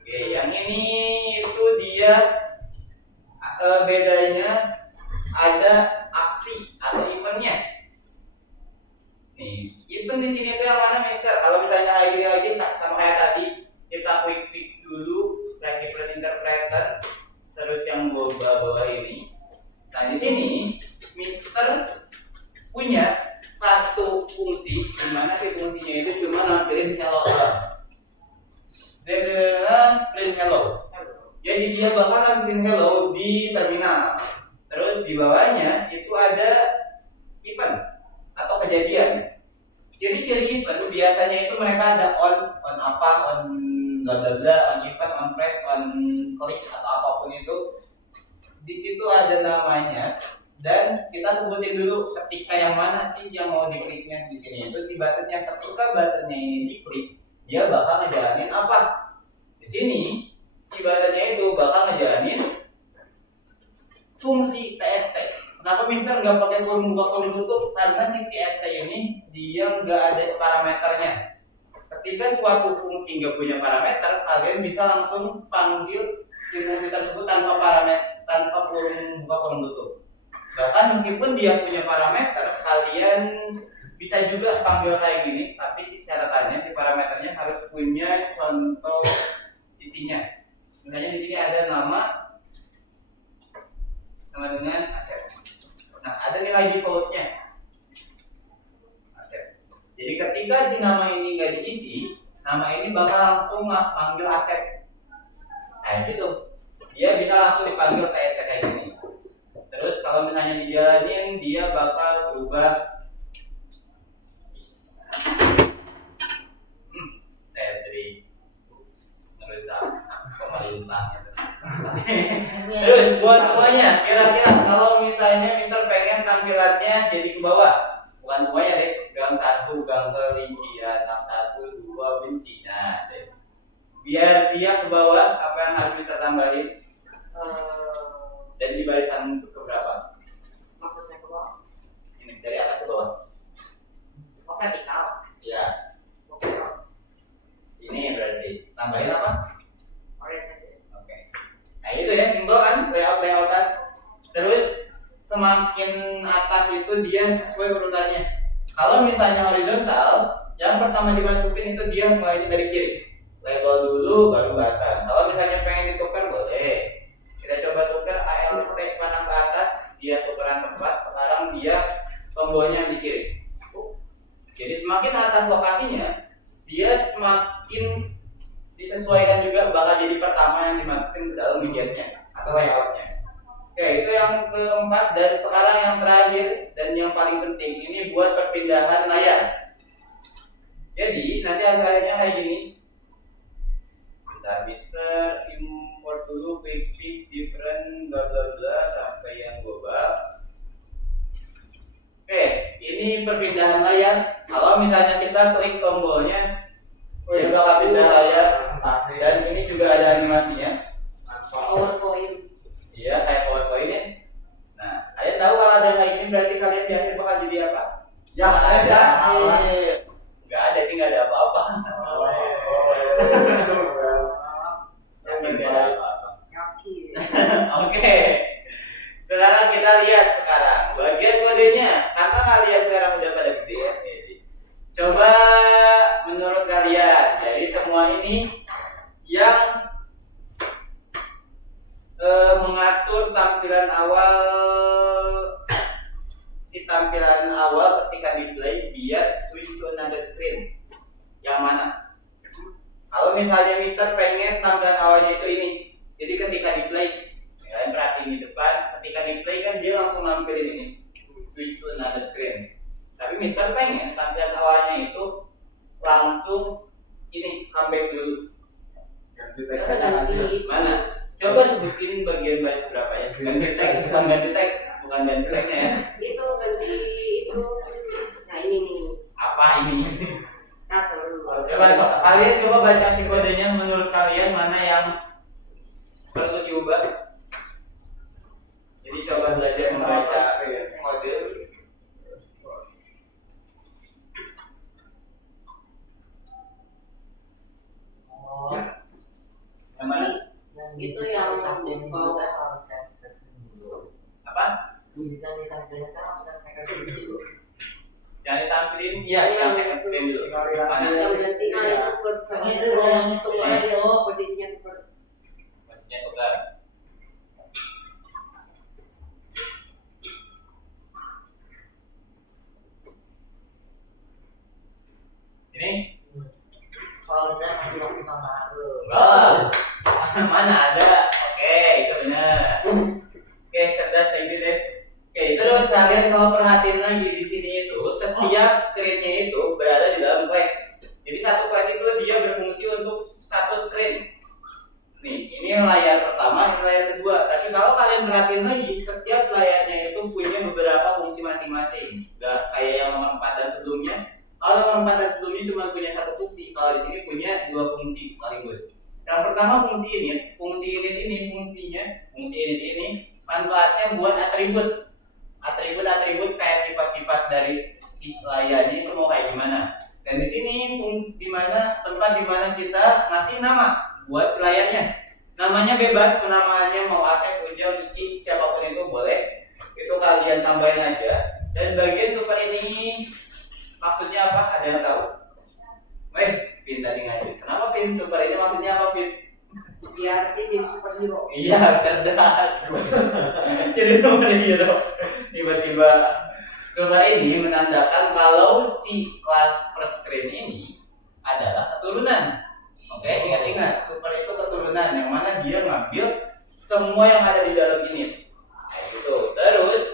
Oke, yang ini itu dia bedanya ada aksi atau eventnya. Nih, event di sini tuh yang mana, Mister? Kalau misalnya kayak gini lagi sama kayak tadi, kita quick fix dulu, like different interpreter, terus yang bawah ini. Nah di sini, Mister punya satu fungsi, dimana sih fungsinya itu cuma nampilin hello. Print hello. Jadi dia bakal nampilin hello di terminal. Terus di bawahnya itu ada event atau kejadian. Jadi ciri event biasanya itu mereka ada on apa, on bla bla bla, on event, on press, on click atau apapun itu. Di situ ada namanya dan kita sebutin dulu ketika yang mana sih yang mau dikliknya di sini. Itu si buttonnya, ketika buttonnya ini diklik, dia bakal ngejalanin apa? Di sini si buttonnya itu bakal ngejalanin fungsi TST. Kenapa Mister nggak pakai kurung buka kurung tutup? Karena si TST ini dia nggak ada parameternya. Ketika suatu fungsi nggak punya parameter, kalian bisa langsung panggil si fungsi tersebut tanpa parameter, tanpa kurung buka kurung tutup. Bahkan meskipun dia punya parameter, kalian bisa juga panggil kayak gini. Tapi si catatannya, si parameternya harus punya contoh isinya. Misalnya di sini ada nama dengan aset. Nah, ada nilai defaultnya aset. Jadi ketika si nama ini nggak diisi, nama ini bakal langsung manggil aset. Nah, gitu. Dia bisa langsung dipanggil TST kayak gini. Terus kalau misalnya dijalanin, dia bakal berubah. Sedri merusak pemerintah. Terus buat semuanya, kira-kira kalau misalnya Mister pengen tampilannya jadi ke bawah, bukan semuanya deh, gang 1, gang kerincian, gang 1, 2 benci. Nah, deh. Biar dia ke bawah, apa yang harus kita tambahin? Dan di barisan ke berapa? Maksudnya ke bawah? Ini dari atas ke bawah. Oh, vertikal. Ya, Vertikal. ini berarti tambahin apa? Orientasi. Nah itu ya, simpel kan layoutan. Terus semakin atas itu dia sesuai urutannya. Kalau misalnya horizontal, yang pertama dimasukin itu dia mulainya dari kiri. Label dulu baru button. Kalau misalnya pengen ditukar boleh. Kita coba tukar ALT panah ke atas, dia tukeran tempat. Sekarang dia tombolnya di kiri. Jadi semakin atas lokasinya, dia semakin disesuaikan juga bakal jadi pertama yang dimasukin ke dalam widgetnya atau layoutnya. Oke, itu yang keempat dan sekarang yang terakhir dan yang paling penting ini buat perpindahan layar. Jadi nanti hasilnya kayak gini. Kita bisa import dulu quick fix different bla bla bla sampai yang global. Oke, ini perpindahan layar. Kalau misalnya kita klik tombolnya, dia bakal pindah layar. Dan ini juga ada animasinya. PowerPoint. Iya, kayak PowerPoint ya. Nah, kalian tahu kalau ada kayak gini berarti kalian di akhir bakal jadi apa? Ya, ada. alas. Nggak ada sih, nggak ada apa-apa. Nggak ada apa-apa. Oke. Sekarang kita lihat bagian kodenya. Karena kalian sekarang udah pada gede ya. Coba menurut kalian, jadi semua ini yang tampilan awal ketika di play biar switch to another screen. Yang mana? Kalau misalnya Mister pengen tampilan awalnya itu ini, jadi ketika di play, kalian perhatiin di depan, ketika di play kan dia langsung nampilin ini, switch to another screen. Tapi Mister pengen tampilan awalnya itu langsung ini comeback dulu. Ganti teks animasi. Mana? Coba sebutin bagian baris berapa ya? Ganti teks, bukan ganti teks, bukan ganti teksnya ya. Itu ganti itu. Nah ini nih. Apa ini? Nah kalau Kalian coba baca si kodenya, menurut kalian mana yang perlu diubah? Jadi coba belajar membaca kode. oh, Yang mana? itu yang tampilin mau kan harus saya seperti dulu. Apa? Digital ditampilin kan harus saya dulu. Yang ditampilin? Iya, yang second screen dulu. Mana? yang ganti nah itu first Itu yang itu aja oh posisinya tuh. Maksudnya tukar. Ini? Kalau benar masih waktu tambah lu. Oh, mana ada? Oke, itu benar. Oke, cerdas kayak gitu deh. Oke, terus kalian kalau perhatiin lagi di sini itu setiap screen-nya itu berada di dalam class. Jadi satu class itu dia berfungsi untuk satu screen. Nih, ini layar pertama, ini layar kedua. Tapi kalau kalian perhatiin lagi, setiap layarnya itu punya beberapa fungsi masing-masing. Gak kayak yang nomor 4 dan sebelumnya. Kalau nomor 4 dan sebelumnya cuma punya satu fungsi, kalau di sini punya dua fungsi sekaligus. Yang pertama fungsi init ini manfaatnya buat atribut kayak sifat-sifat dari si layarnya itu mau kayak gimana. Dan di sini fungsi tempat di mana kita ngasih nama buat si layarnya. Namanya bebas, penamaannya mau Asep, Ujang, Uci, siapapun itu boleh. Itu kalian tambahin aja. Dan bagian super ini maksudnya apa? Ada yang tahu? Pin tadi ngaji. Kenapa Pin? Super ini maksudnya apa Pin? Biar dia jadi superhero. Iya, cerdas. Jadi superhero. Tiba-tiba super ini menandakan kalau si kelas first screen ini adalah keturunan. Oke, ingat-ingat, super itu keturunan yang mana dia ngambil semua yang ada di dalam ini. Kayak gitu. Terus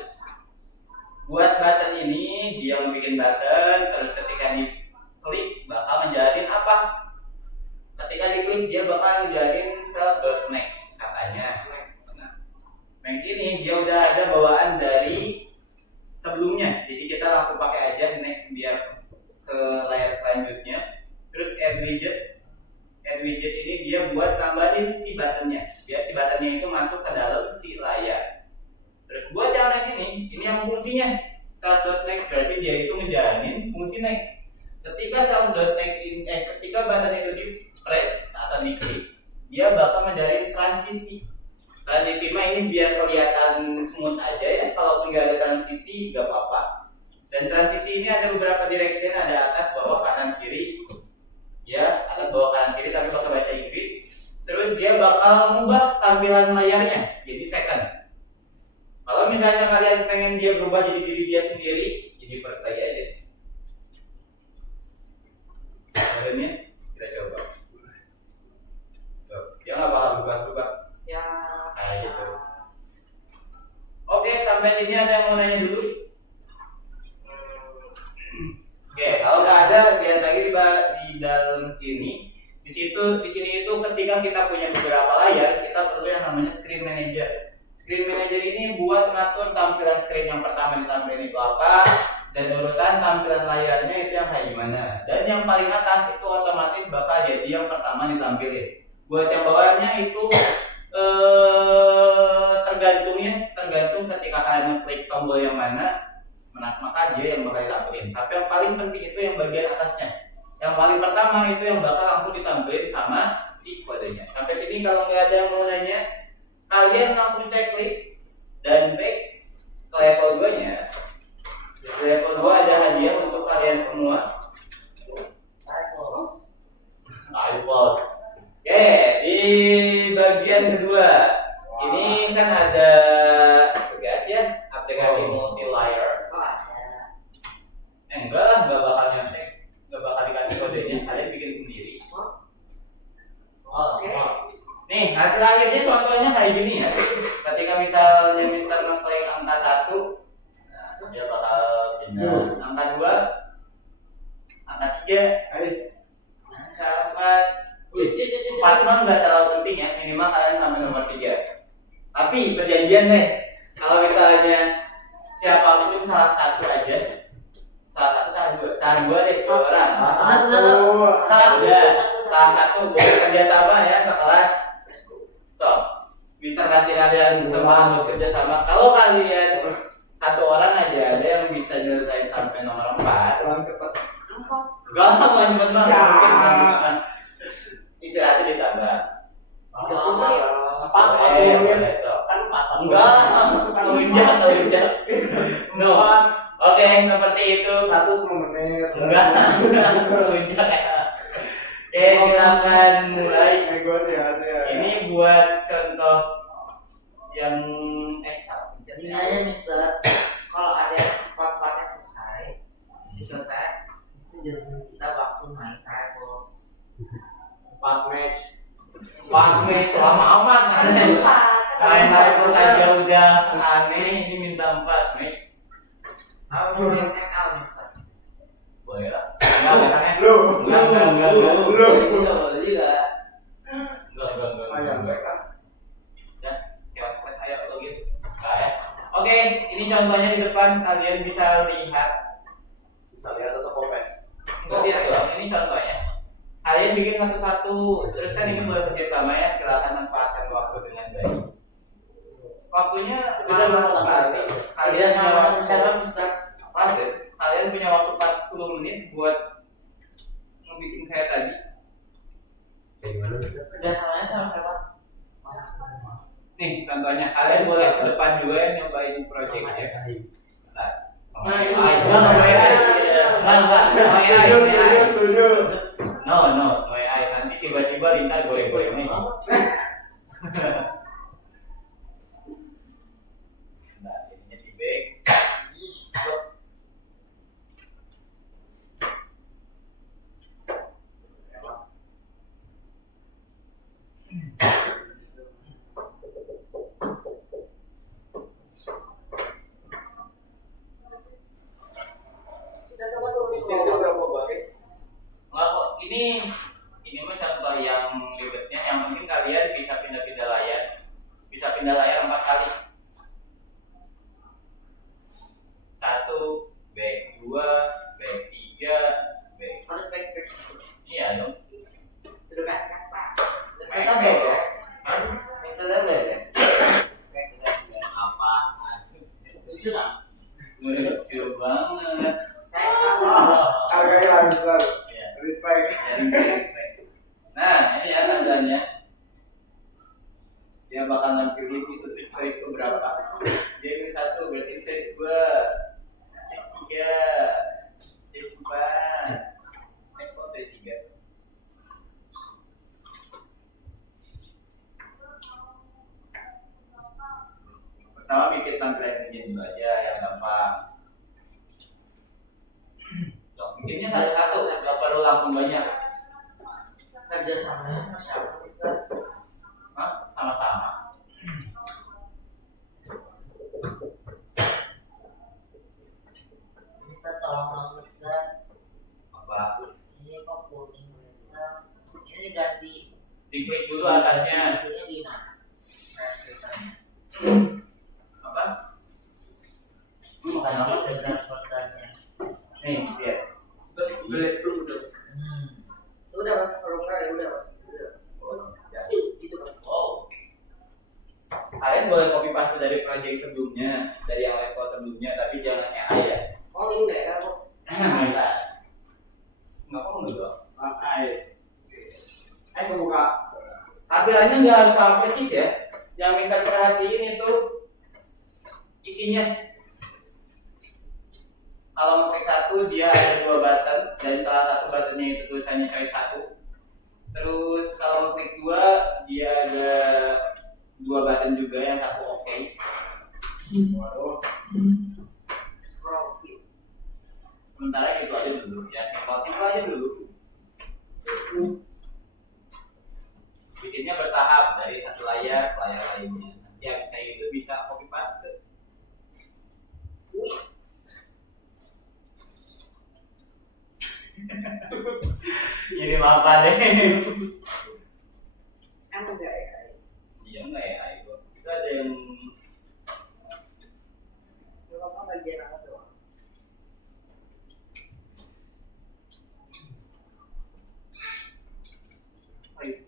buat button ini dia bikin button, terus ketika diklik bakal menjadi apa? Ketika diklik dia bakal menjadi self.next katanya. Nah, next ini dia udah ada bawaan dari sebelumnya, jadi kita langsung pakai aja next biar ke layar selanjutnya. Terus add widget ini dia buat tambahin si buttonnya, biar si buttonnya itu masuk ke dalam si layar. Terus buat yang next ini yang fungsinya self.next, berarti dia itu menjalani fungsi next. Ketika self.next ketika button itu di press atau diklik, dia bakal menjalani transisi. Transisi mah ini biar kelihatan smooth aja ya, kalaupun nggak ada transisi nggak apa-apa. Dan transisi ini ada beberapa direction, ada atas, bawah, kanan, kiri. Ya, atas, bawah, kanan, kiri, tapi pakai bahasa Inggris. Terus dia bakal mengubah tampilan layarnya jadi second. Kalau misalnya kalian pengen dia berubah jadi diri dia sendiri, jadi first aja deh. Kemudiannya kita coba. Tuh, dia nggak bakal berubah-ubah. Ya. Kayak gitu. Oke, sampai sini ada yang mau nanya dulu? Oke, kalau nggak ada, lihat lagi di dalam sini. Di sini itu ketika kita punya beberapa layar, kita perlu yang namanya screen manager. Screen manager ini buat ngatur tampilan screen yang pertama ditampilkan itu apa, dan urutan tampilan layarnya itu yang kayak gimana. Dan yang paling atas itu otomatis bakal jadi yang pertama ditampilin. Buat yang bawahnya itu tergantung ketika kalian ngeklik tombol yang mana, maka dia yang bakal ditampilin. Tapi yang paling penting itu yang bagian atasnya. Yang paling pertama itu yang bakal langsung ditampilin sama si kodenya. Sampai sini kalau nggak ada yang mau nanya, kalian langsung checklist dan back ke level 2 nya. Di level 2 ada hadiah untuk kalian semua. iPhone. Oke, di bagian kedua ini Ini kan ada tugas ya, aplikasi multi layer. Oh ada. Enggak lah, nggak bakal nyontek, nggak bakal dikasih kodenya, kalian bikin sendiri. Oh, Oke. Nih, hasil akhirnya contohnya kayak gini ya. Ketika misalnya Mister ngeklik angka 1, nah, dia bakal pindah angka 2, angka 3, Aris. angka 4. 4 mah nggak terlalu penting ya, minimal kalian sampai nomor 3. Tapi perjanjian deh, kalau misalnya siapapun salah satu aja, salah dua deh, 2 orang. Salah satu boleh kerjasama ya sekelas. So, bisa kasih kalian kesempatan bekerja sama. Kalau kalian satu orang aja ada yang bisa nyelesain sampai nomor 4. Kurang cepat. Gak mau cepet banget. Ya. Mungkin istirahatnya ditambah. Apa? Boleh, so. Enggak, melunjak. No. Oke, seperti itu. 10 menit. Enggak, melunjak ya. Oke, silakan mulai. Negosiasi ya. Ini buat contoh yang salah. Ini aja Mister, kalau ada 4 yang selesai, dikontak, mesti jelasin kita waktu main Rivals. 4 match. 4 match lama amat. Main level saja udah aneh, ini minta 4 match. Mau main TKL Mister? Boleh lah. Enggak. Lu. Enggak. Lu. Ayo, Enggak. mereka. Ya, kelas saya login. Enggak ya. Oke, ini contohnya di depan kalian bisa lihat. Bisa lihat atau kopes. Enggak lihat doang, ini contohnya. Kalian bikin satu-satu, terus kan ini boleh kerjasama ya, silakan manfaatkan waktu dengan baik. Waktunya Bisa lama sama sekali. Kalian punya waktu siapa Mister? pas ya? Kalian punya waktu 40 menit buat ngebikin kayak tadi. Kerjasamanya sama siapa? Nih contohnya, kalian boleh ke depan juga ya nyobain projectnya. Bentar. Setuju. No AI. Nanti tiba-tiba Lintar goreng-goreng nih. Nah, ininya di back. Kita coba tulis Mistirnya berapa baris? Enggak kok, ini mah contoh yang ribetnya. Yang penting kalian bisa pindah-pindah layar. Bisa pindah layar 4 kali. 1, back 2, back 3, back. harus back. Iya dong. Sudah back apa? Mister kan beda. Mister kan beda. Apa? Lucu nggak? Lucu banget. Saya Harganya lah besar. Ya, Respect. respect. Nah, ini ya tandanya. Dia bakal nampilin itu tuh choice berapa. Dia ini 1 berarti choice 2, choice 3, choice 4. Kok choice 3? Pertama bikin tampilan engine dulu aja yang gampang. Loh, bikinnya satu-satu, nggak perlu langsung banyak. Kerjasamanya sama siapa Mister? Hah? Sama-sama. Mister tolong dong Mister. Apa? Ini kok pusing Mister. Ini diganti. Diklik dulu atasnya. Ini di mana? Referensinya. Apa? Diganti ke transporternya. Nih, lihat. Terus beli dulu udah. udah mas, kalau enggak ya udah mas. Oh, ya. Gitu mas. Wow. Kalian boleh copy paste dari project sebelumnya, dari yang level sebelumnya, tapi jangan AI ya. Oh ini enggak ya kok. Nah, nggak apa dulu. Ayo buka. Tampilannya nggak harus sama persis ya. Yang bisa perhatiin itu isinya. Kalau mau klik 1 dia ada 2 button dan salah satu buttonnya itu tulisannya choice 1. Terus kalau mau klik 2 dia ada 2 button juga yang Waduh. Scroll view. Sementara itu aja dulu, ya simpel aja dulu. Bikinnya bertahap dari satu layar ke layar lainnya. Nanti habis kayak gitu bisa copy paste. Kirim apa deh? Emang enggak ya? Iya enggak ya, itu kita ada yang Gak apa-apa bagian atas doang. Ayo.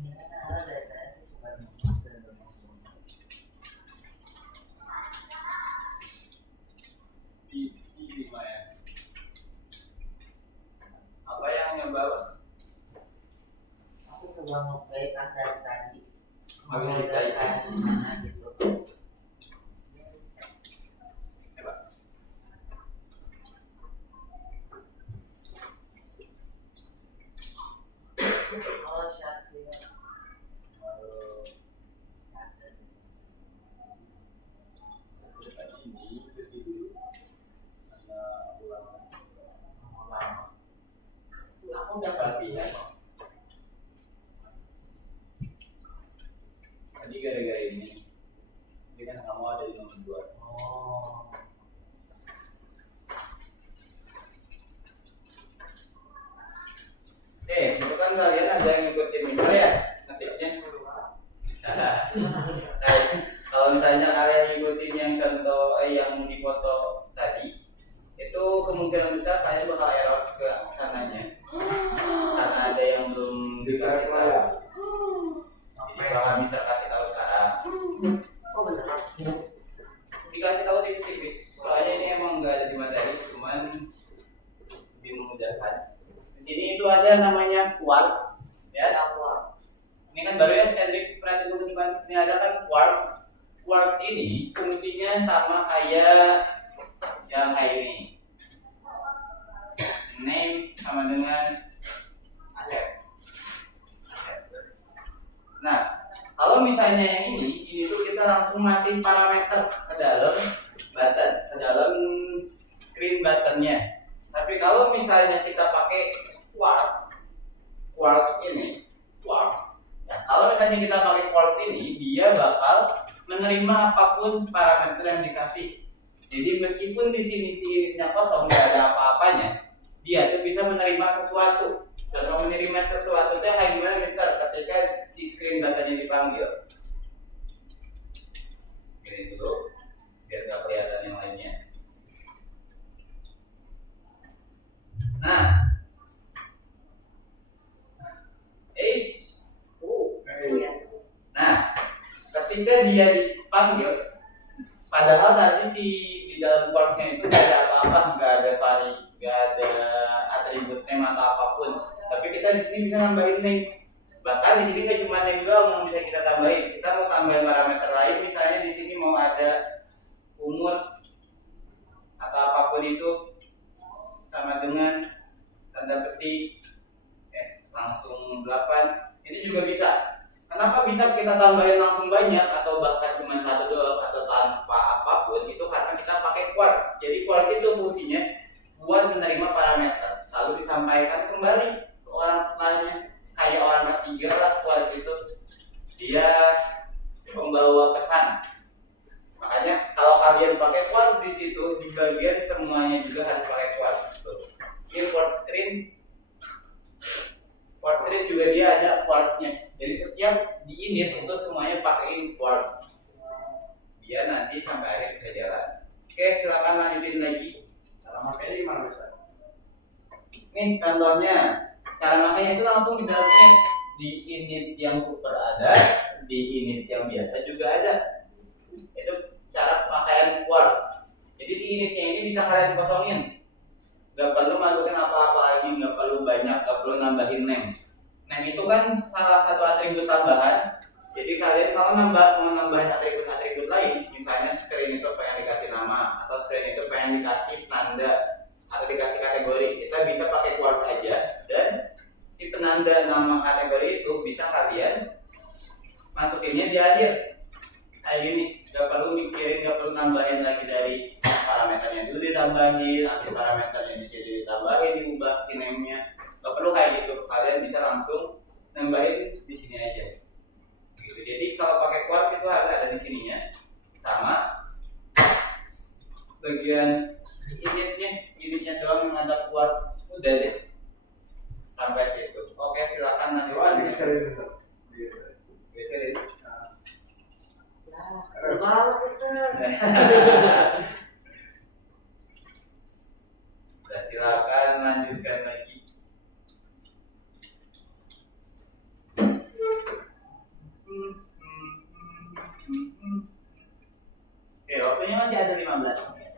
Ini kan ada dari itu bukan master dan master. PC 5 ya. Apa yang nyoba? Aku coba ngeplay kan dari tadi. Mau Mulai ngeplay. dari kayak gimana gitu. Ya, bisa. Coba. Oh, satu ya. Ini jadi dulu ada ulangan. Aku udah Latihan. Tadi gara-gara ini, jadi kan kamu ada di nomor 2. Oh. Itu kan kalian ada yang ngikutin misal ya, ngetiknya. Nah, kalau misalnya kalian ngikutin yang contoh yang di foto tadi, itu kemungkinan besar kalian bakal error ke sananya, karena ada yang belum dikasih tahu. Jadi bakal bisa kasih tahu sekarang. Oh beneran. Dikasih tahu tipis-tipis. Soalnya ini emang nggak ada di materi, cuman lebih memudahkan. Di sini itu ada namanya quarks, ya. Ini kan baru yang Hendrik perhatian teman-teman. Ini ada kan quarks. Quarks ini fungsinya sama kayak yang kayak ini. Name sama dengan aset. Nah, kalau misalnya yang ini tuh kita langsung masih parameter ke dalam button, ke dalam screen buttonnya. Tapi kalau misalnya kita pakai quarks ini, ya, kalau misalnya kita pakai quarks ini, dia bakal menerima apapun parameter yang dikasih. Jadi meskipun di sini si initnya kosong, nggak ada apa-apanya, dia tuh bisa menerima sesuatu. Contoh menerima sesuatu itu kayak gimana misal ketika si screen buttonnya dipanggil. Ini dulu, biar nggak kelihatan yang lainnya. Nah, nah, ketika dia dipanggil, padahal tadi si di dalam quartznya itu nggak ada apa-apa, nggak ada nggak ada atribut name atau apapun. Tapi kita di sini bisa nambahin name. Bahkan di sini nggak cuma name doang yang bisa kita tambahin. Kita mau tambahin parameter lain, misalnya di sini mau ada umur atau apapun itu sama dengan tanda petik langsung 8. Ini juga bisa. Kenapa bisa kita tambahin langsung banyak atau bahkan cuma satu doang atau tanpa apapun? Itu karena kita pakai quartz. Jadi quartz itu fungsinya buat menerima parameter lalu disampaikan kembali ke orang setelahnya, kayak orang ketiga lah. Quartz itu dia pembawa pesan. Makanya kalau kalian pakai quartz di situ di bagian semuanya juga harus pakai quartz. Ini quartz screen. Quartz screen juga dia ada quartznya. Jadi setiap di init itu semuanya pakai quartz. Dia nanti sampai akhir bisa jalan. Oke, silakan lanjutin lagi. Cara makanya gimana bisa? Ini contohnya. Cara makanya itu langsung di dalam init. Di init yang super ada, di init yang biasa juga ada. Itu cara pemakaian quartz. Jadi si initnya ini bisa kalian kosongin. Gak perlu masukin apa-apa lagi, gak perlu banyak, gak perlu nambahin name. Name itu kan salah satu atribut tambahan. Jadi kalian kalau mau nambahin atribut-atribut lain, misalnya screen itu pengen dikasih nama, atau screen itu pengen dikasih tanda, atau dikasih kategori, kita bisa pakai quartz aja. Dan si penanda nama kategori itu bisa kalian masukinnya di akhir. Kayak gini, gak perlu mikirin, gak perlu nambahin lagi dari parameternya dulu ditambahin, habis parameternya di sini ditambahin, diubah si name-nya. Gak perlu kayak gitu, kalian bisa langsung nambahin di sini aja. Gitu. Jadi kalau pakai quartz itu harus ada di sininya, sama bagian initnya doang yang ada quartz, udah deh sampai situ. Oke, silakan Coba lanjutkan. dikesarin Mister. Geserin. Seru banget, Mister. Udah, silakan lanjutkan lagi. Oke, waktunya masih ada 15 menit.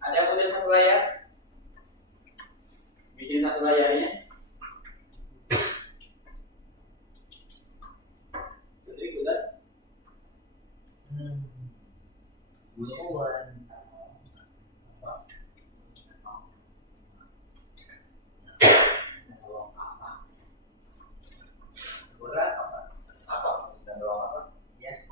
Ada yang punya satu layar? Bikin satu layarnya. Betul ikutan? Bulan. Berat apa? Apa? Dan doang apa? Yes.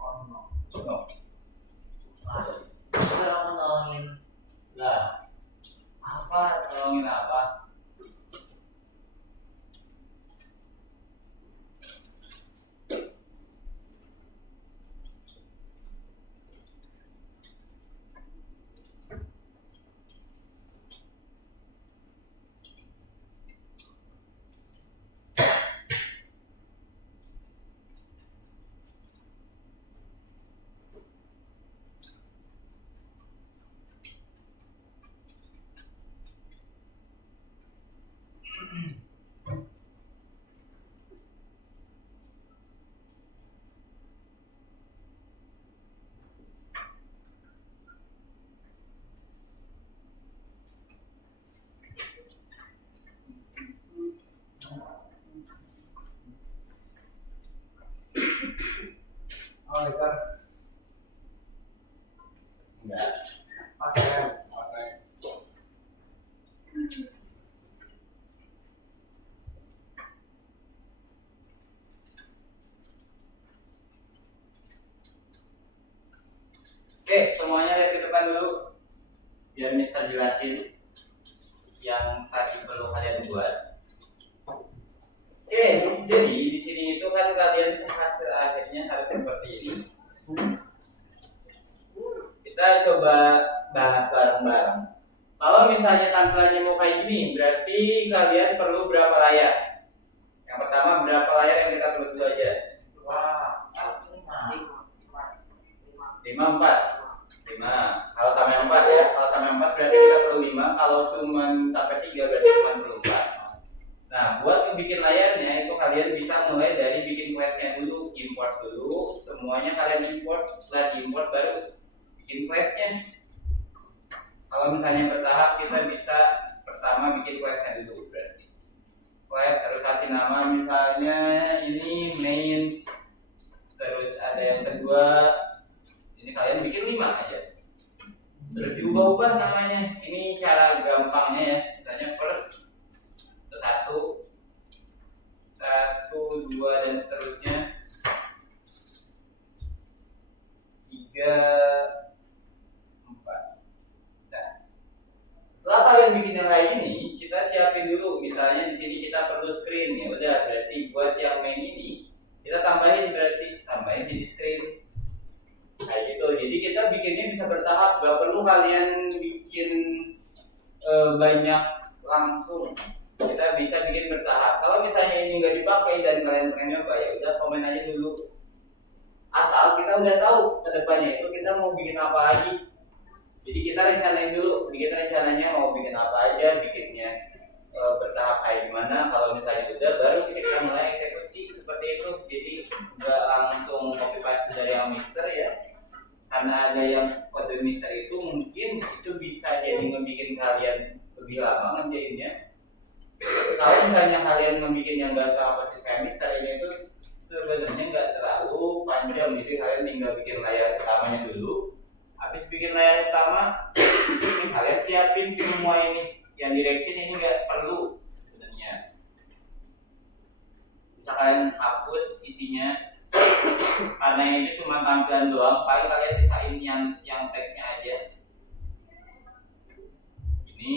Oh, Mister. Enggak. Pasang. Oke, semuanya lihat ke depan dulu. Biar Mister jelasin yang tadi perlu kalian buat. Oke, jadi di sini itu kan kalian hasil akhirnya harus seperti ini. Kita coba bahas bareng-bareng. Kalau misalnya tampilannya mau kayak gini, berarti kalian perlu berapa layar? Yang pertama berapa layar yang kita perlu dulu aja? Wah, 5, 4. 5. Kalau sama yang 4 ya. Kalau sama yang 4 berarti kita perlu 5. Kalau cuma sampai 3 berarti cuma perlu 4. Nah, buat bikin layarnya itu kalian bisa mulai dari bikin questnya dulu, import dulu. Semuanya kalian import. Setelah diimport baru bikin questnya. Kalau misalnya bertahap kita bisa pertama bikin questnya dulu berarti. Quest terus kasih nama misalnya ini main. Terus ada yang kedua. Ini kalian bikin 5 aja. Terus diubah-ubah namanya. Ini cara gampangnya ya. Misalnya first 1, 2 dan seterusnya. 3, 4. Nah, setelah kalian bikin yang kayak gini, kita siapin dulu. Misalnya di sini kita perlu screen ya. Udah berarti buat yang main ini kita tambahin jadi screen. Kayak gitu. Jadi kita bikinnya bisa bertahap, gak perlu kalian bikin banyak langsung. Kita bisa bikin bertahap. Kalau misalnya ini nggak dipakai dan kalian pengen nyoba ya udah komen aja dulu. Asal kita udah tahu kedepannya itu kita mau bikin apa lagi. Jadi kita rencanain dulu. Kita rencananya mau bikin apa aja, bikinnya bertahap kayak gimana. Kalau misalnya udah baru kita mulai eksekusi seperti itu. Jadi nggak langsung copy paste dari yang mixer ya. Karena ada yang kode mixer itu mungkin itu bisa jadi ngebikin kalian lebih lama ngerjainnya. Kalau misalnya kalian ngebikin yang nggak sama persis kayak mixer ini itu sebenarnya nggak terlalu panjang. Jadi kalian tinggal bikin layar utamanya dulu. Habis bikin layar utama, ini kalian siapin semua ini. Yang direction ini nggak perlu sebenarnya. Bisa kalian hapus isinya. Karena ini cuma tampilan doang, paling kalian bisain yang teksnya aja. Ini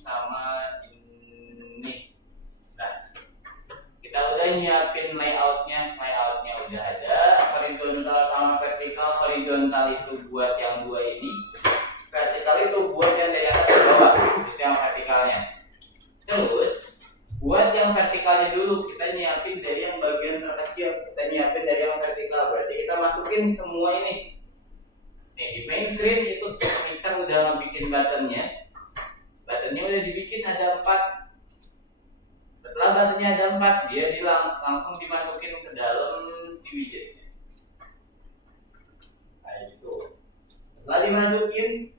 sama ini. Nah, kita udah nyiapin layoutnya udah ada. Horizontal sama vertikal. Horizontal itu buat yang dua ini. Vertikal itu buat yang dari atas ke bawah. Itu yang vertikalnya. Terus buat yang vertikalnya dulu kita nyiapin dari yang bagian terkecil. Kita nyiapin dari yang vertikal. Berarti kita masukin semua ini. Nih di main screen itu Mister udah ngebikin buttonnya. Buttonnya udah dibikin ada 4. Setelah buttonnya ada 4, dia langsung dimasukin ke dalam si widgetnya. Kayak gitu. Setelah dimasukin,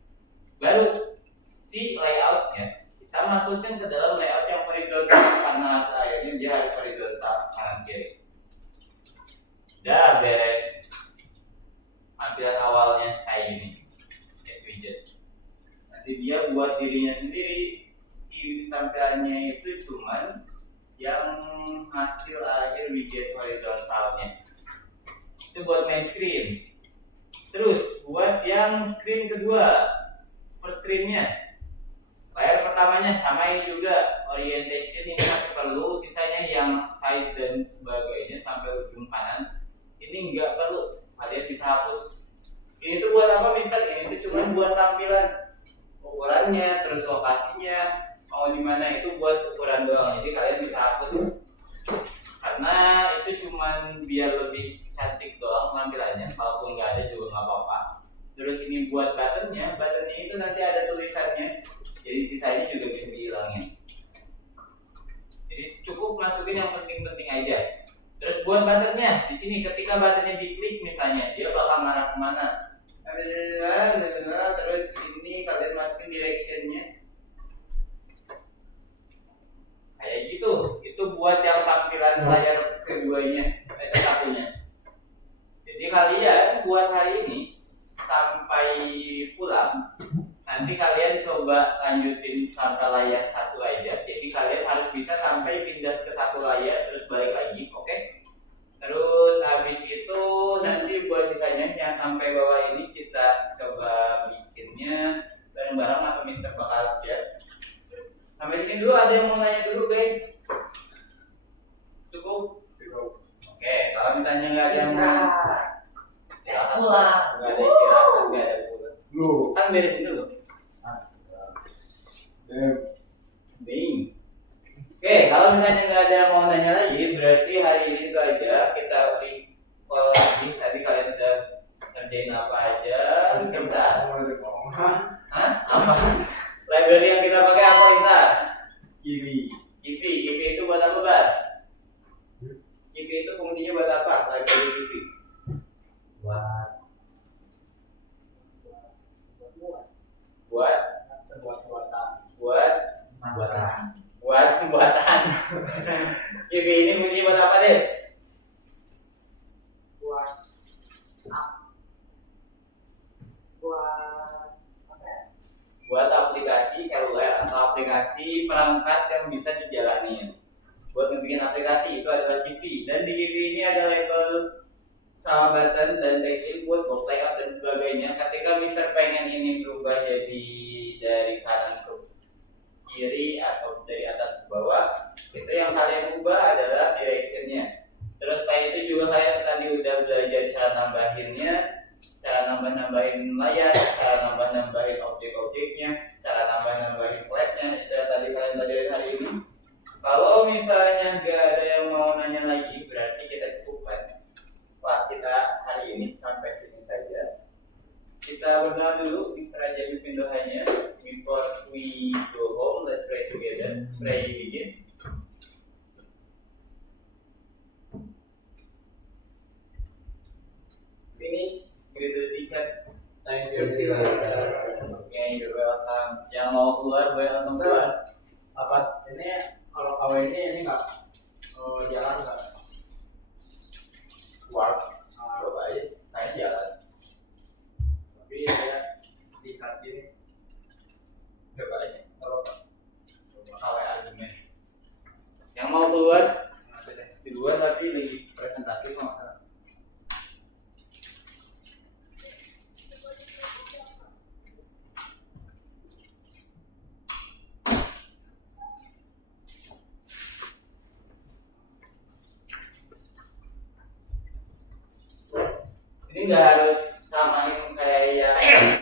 baru si layoutnya kita masukin ke dalam layout yang horizontal karena akhirnya dia harus horizontal kanan kiri. Udah beres. Tampilan awalnya kayak gini, add widget. Nanti dia buat dirinya sendiri. Si tampilannya itu cuman yang hasil akhir widget horizontalnya. Itu buat main screen. Terus buat yang screen kedua, first screennya, layar pertamanya sama ini juga. Orientation ini masih perlu. Sisanya yang size dan sebagainya sampai ujung kanan ini nggak perlu. Kalian bisa hapus. Ini tuh buat apa Mister? Ini tuh cuma buat tampilan, ukurannya, terus lokasinya, mau di mana itu buat ukuran doang. Jadi kalian bisa hapus. Karena itu cuma biar lebih cantik doang tampilannya. Kalaupun nggak ada juga nggak apa-apa. Terus ini buat buttonnya itu nanti ada tulisannya. Jadi sisanya juga bisa dihilangin. Jadi cukup masukin yang penting-penting aja. Terus buat buttonnya di sini ketika buttonnya diklik misalnya dia bakal ngarah kemana? Terus ini kalian masukin directionnya kayak gitu. Itu buat yang tampilan layar keduanya, satunya. Jadi kalian buat hari ini sampai pulang, nanti kalian coba lanjutin sampai layar satu aja. Jadi kalian harus bisa sampai pindah ke satu layar terus balik lagi, oke? Terus habis itu nanti buat sisanya yang sampai bawah ini kita coba bikinnya bareng-bareng atau Mister bakal share. Sampai sini dulu, ada yang mau nanya dulu guys? Cukup? Cukup. Oke, kalau misalnya nggak ada yang mau Istirahat. istirahat, Pulang. nggak ada istirahat, nggak ada pulang. Lu. Kan beresin dulu. Dem. Bing. Oke, kalau misalnya nggak ada yang mau nanya lagi, berarti hari ini itu aja kita recall lagi. Tadi kalian udah kerjain apa aja? Sebentar. Hah? Apa? Library yang kita pakai apa Intan? Kiri. Kivi itu buat apa Bas? Kivi itu fungsinya buat apa? Library Kivi. Buat Buat buat pembuatan. Kivi ini fungsinya buat apa deh? Buat aplikasi seluler atau aplikasi perangkat yang bisa dijalani. Buat ngebikin aplikasi itu adalah Kivi, dan di Kivi ini ada label sahabatan dan text input, box layout dan sebagainya. Ketika Mister pengen ini berubah jadi dari kanan ke kiri atau dari atas ke bawah, itu yang kalian ubah adalah directionnya. Terus selain itu juga kalian tadi udah belajar cara nambahinnya, cara nambah-nambahin layar, cara nambah-nambahin objek-objeknya, cara nambah-nambahin flashnya. Itu yang tadi kalian pelajarin hari ini. Kalau misalnya nggak ada yang mau nanya lagi, berarti kita cukupkan kelas kita hari ini sampai sini saja. Kita berdoa dulu, Mr. Jadi pindohannya. Before we go home, let's pray together. Pray begin. Finish. Greet the teacher. Thank you. Okay, you're welcome. Yang mau keluar, boleh langsung keluar. Apa ini kalau KW ini nggak jalan nggak? Keluar. Coba aja. Saya jalan. Tapi saya sikat gini. Coba aja. Kalau KW argumen. Yang mau keluar nanti deh. di luar tapi di presentasi kok nggak salah. Ini nggak harus samain kayak yang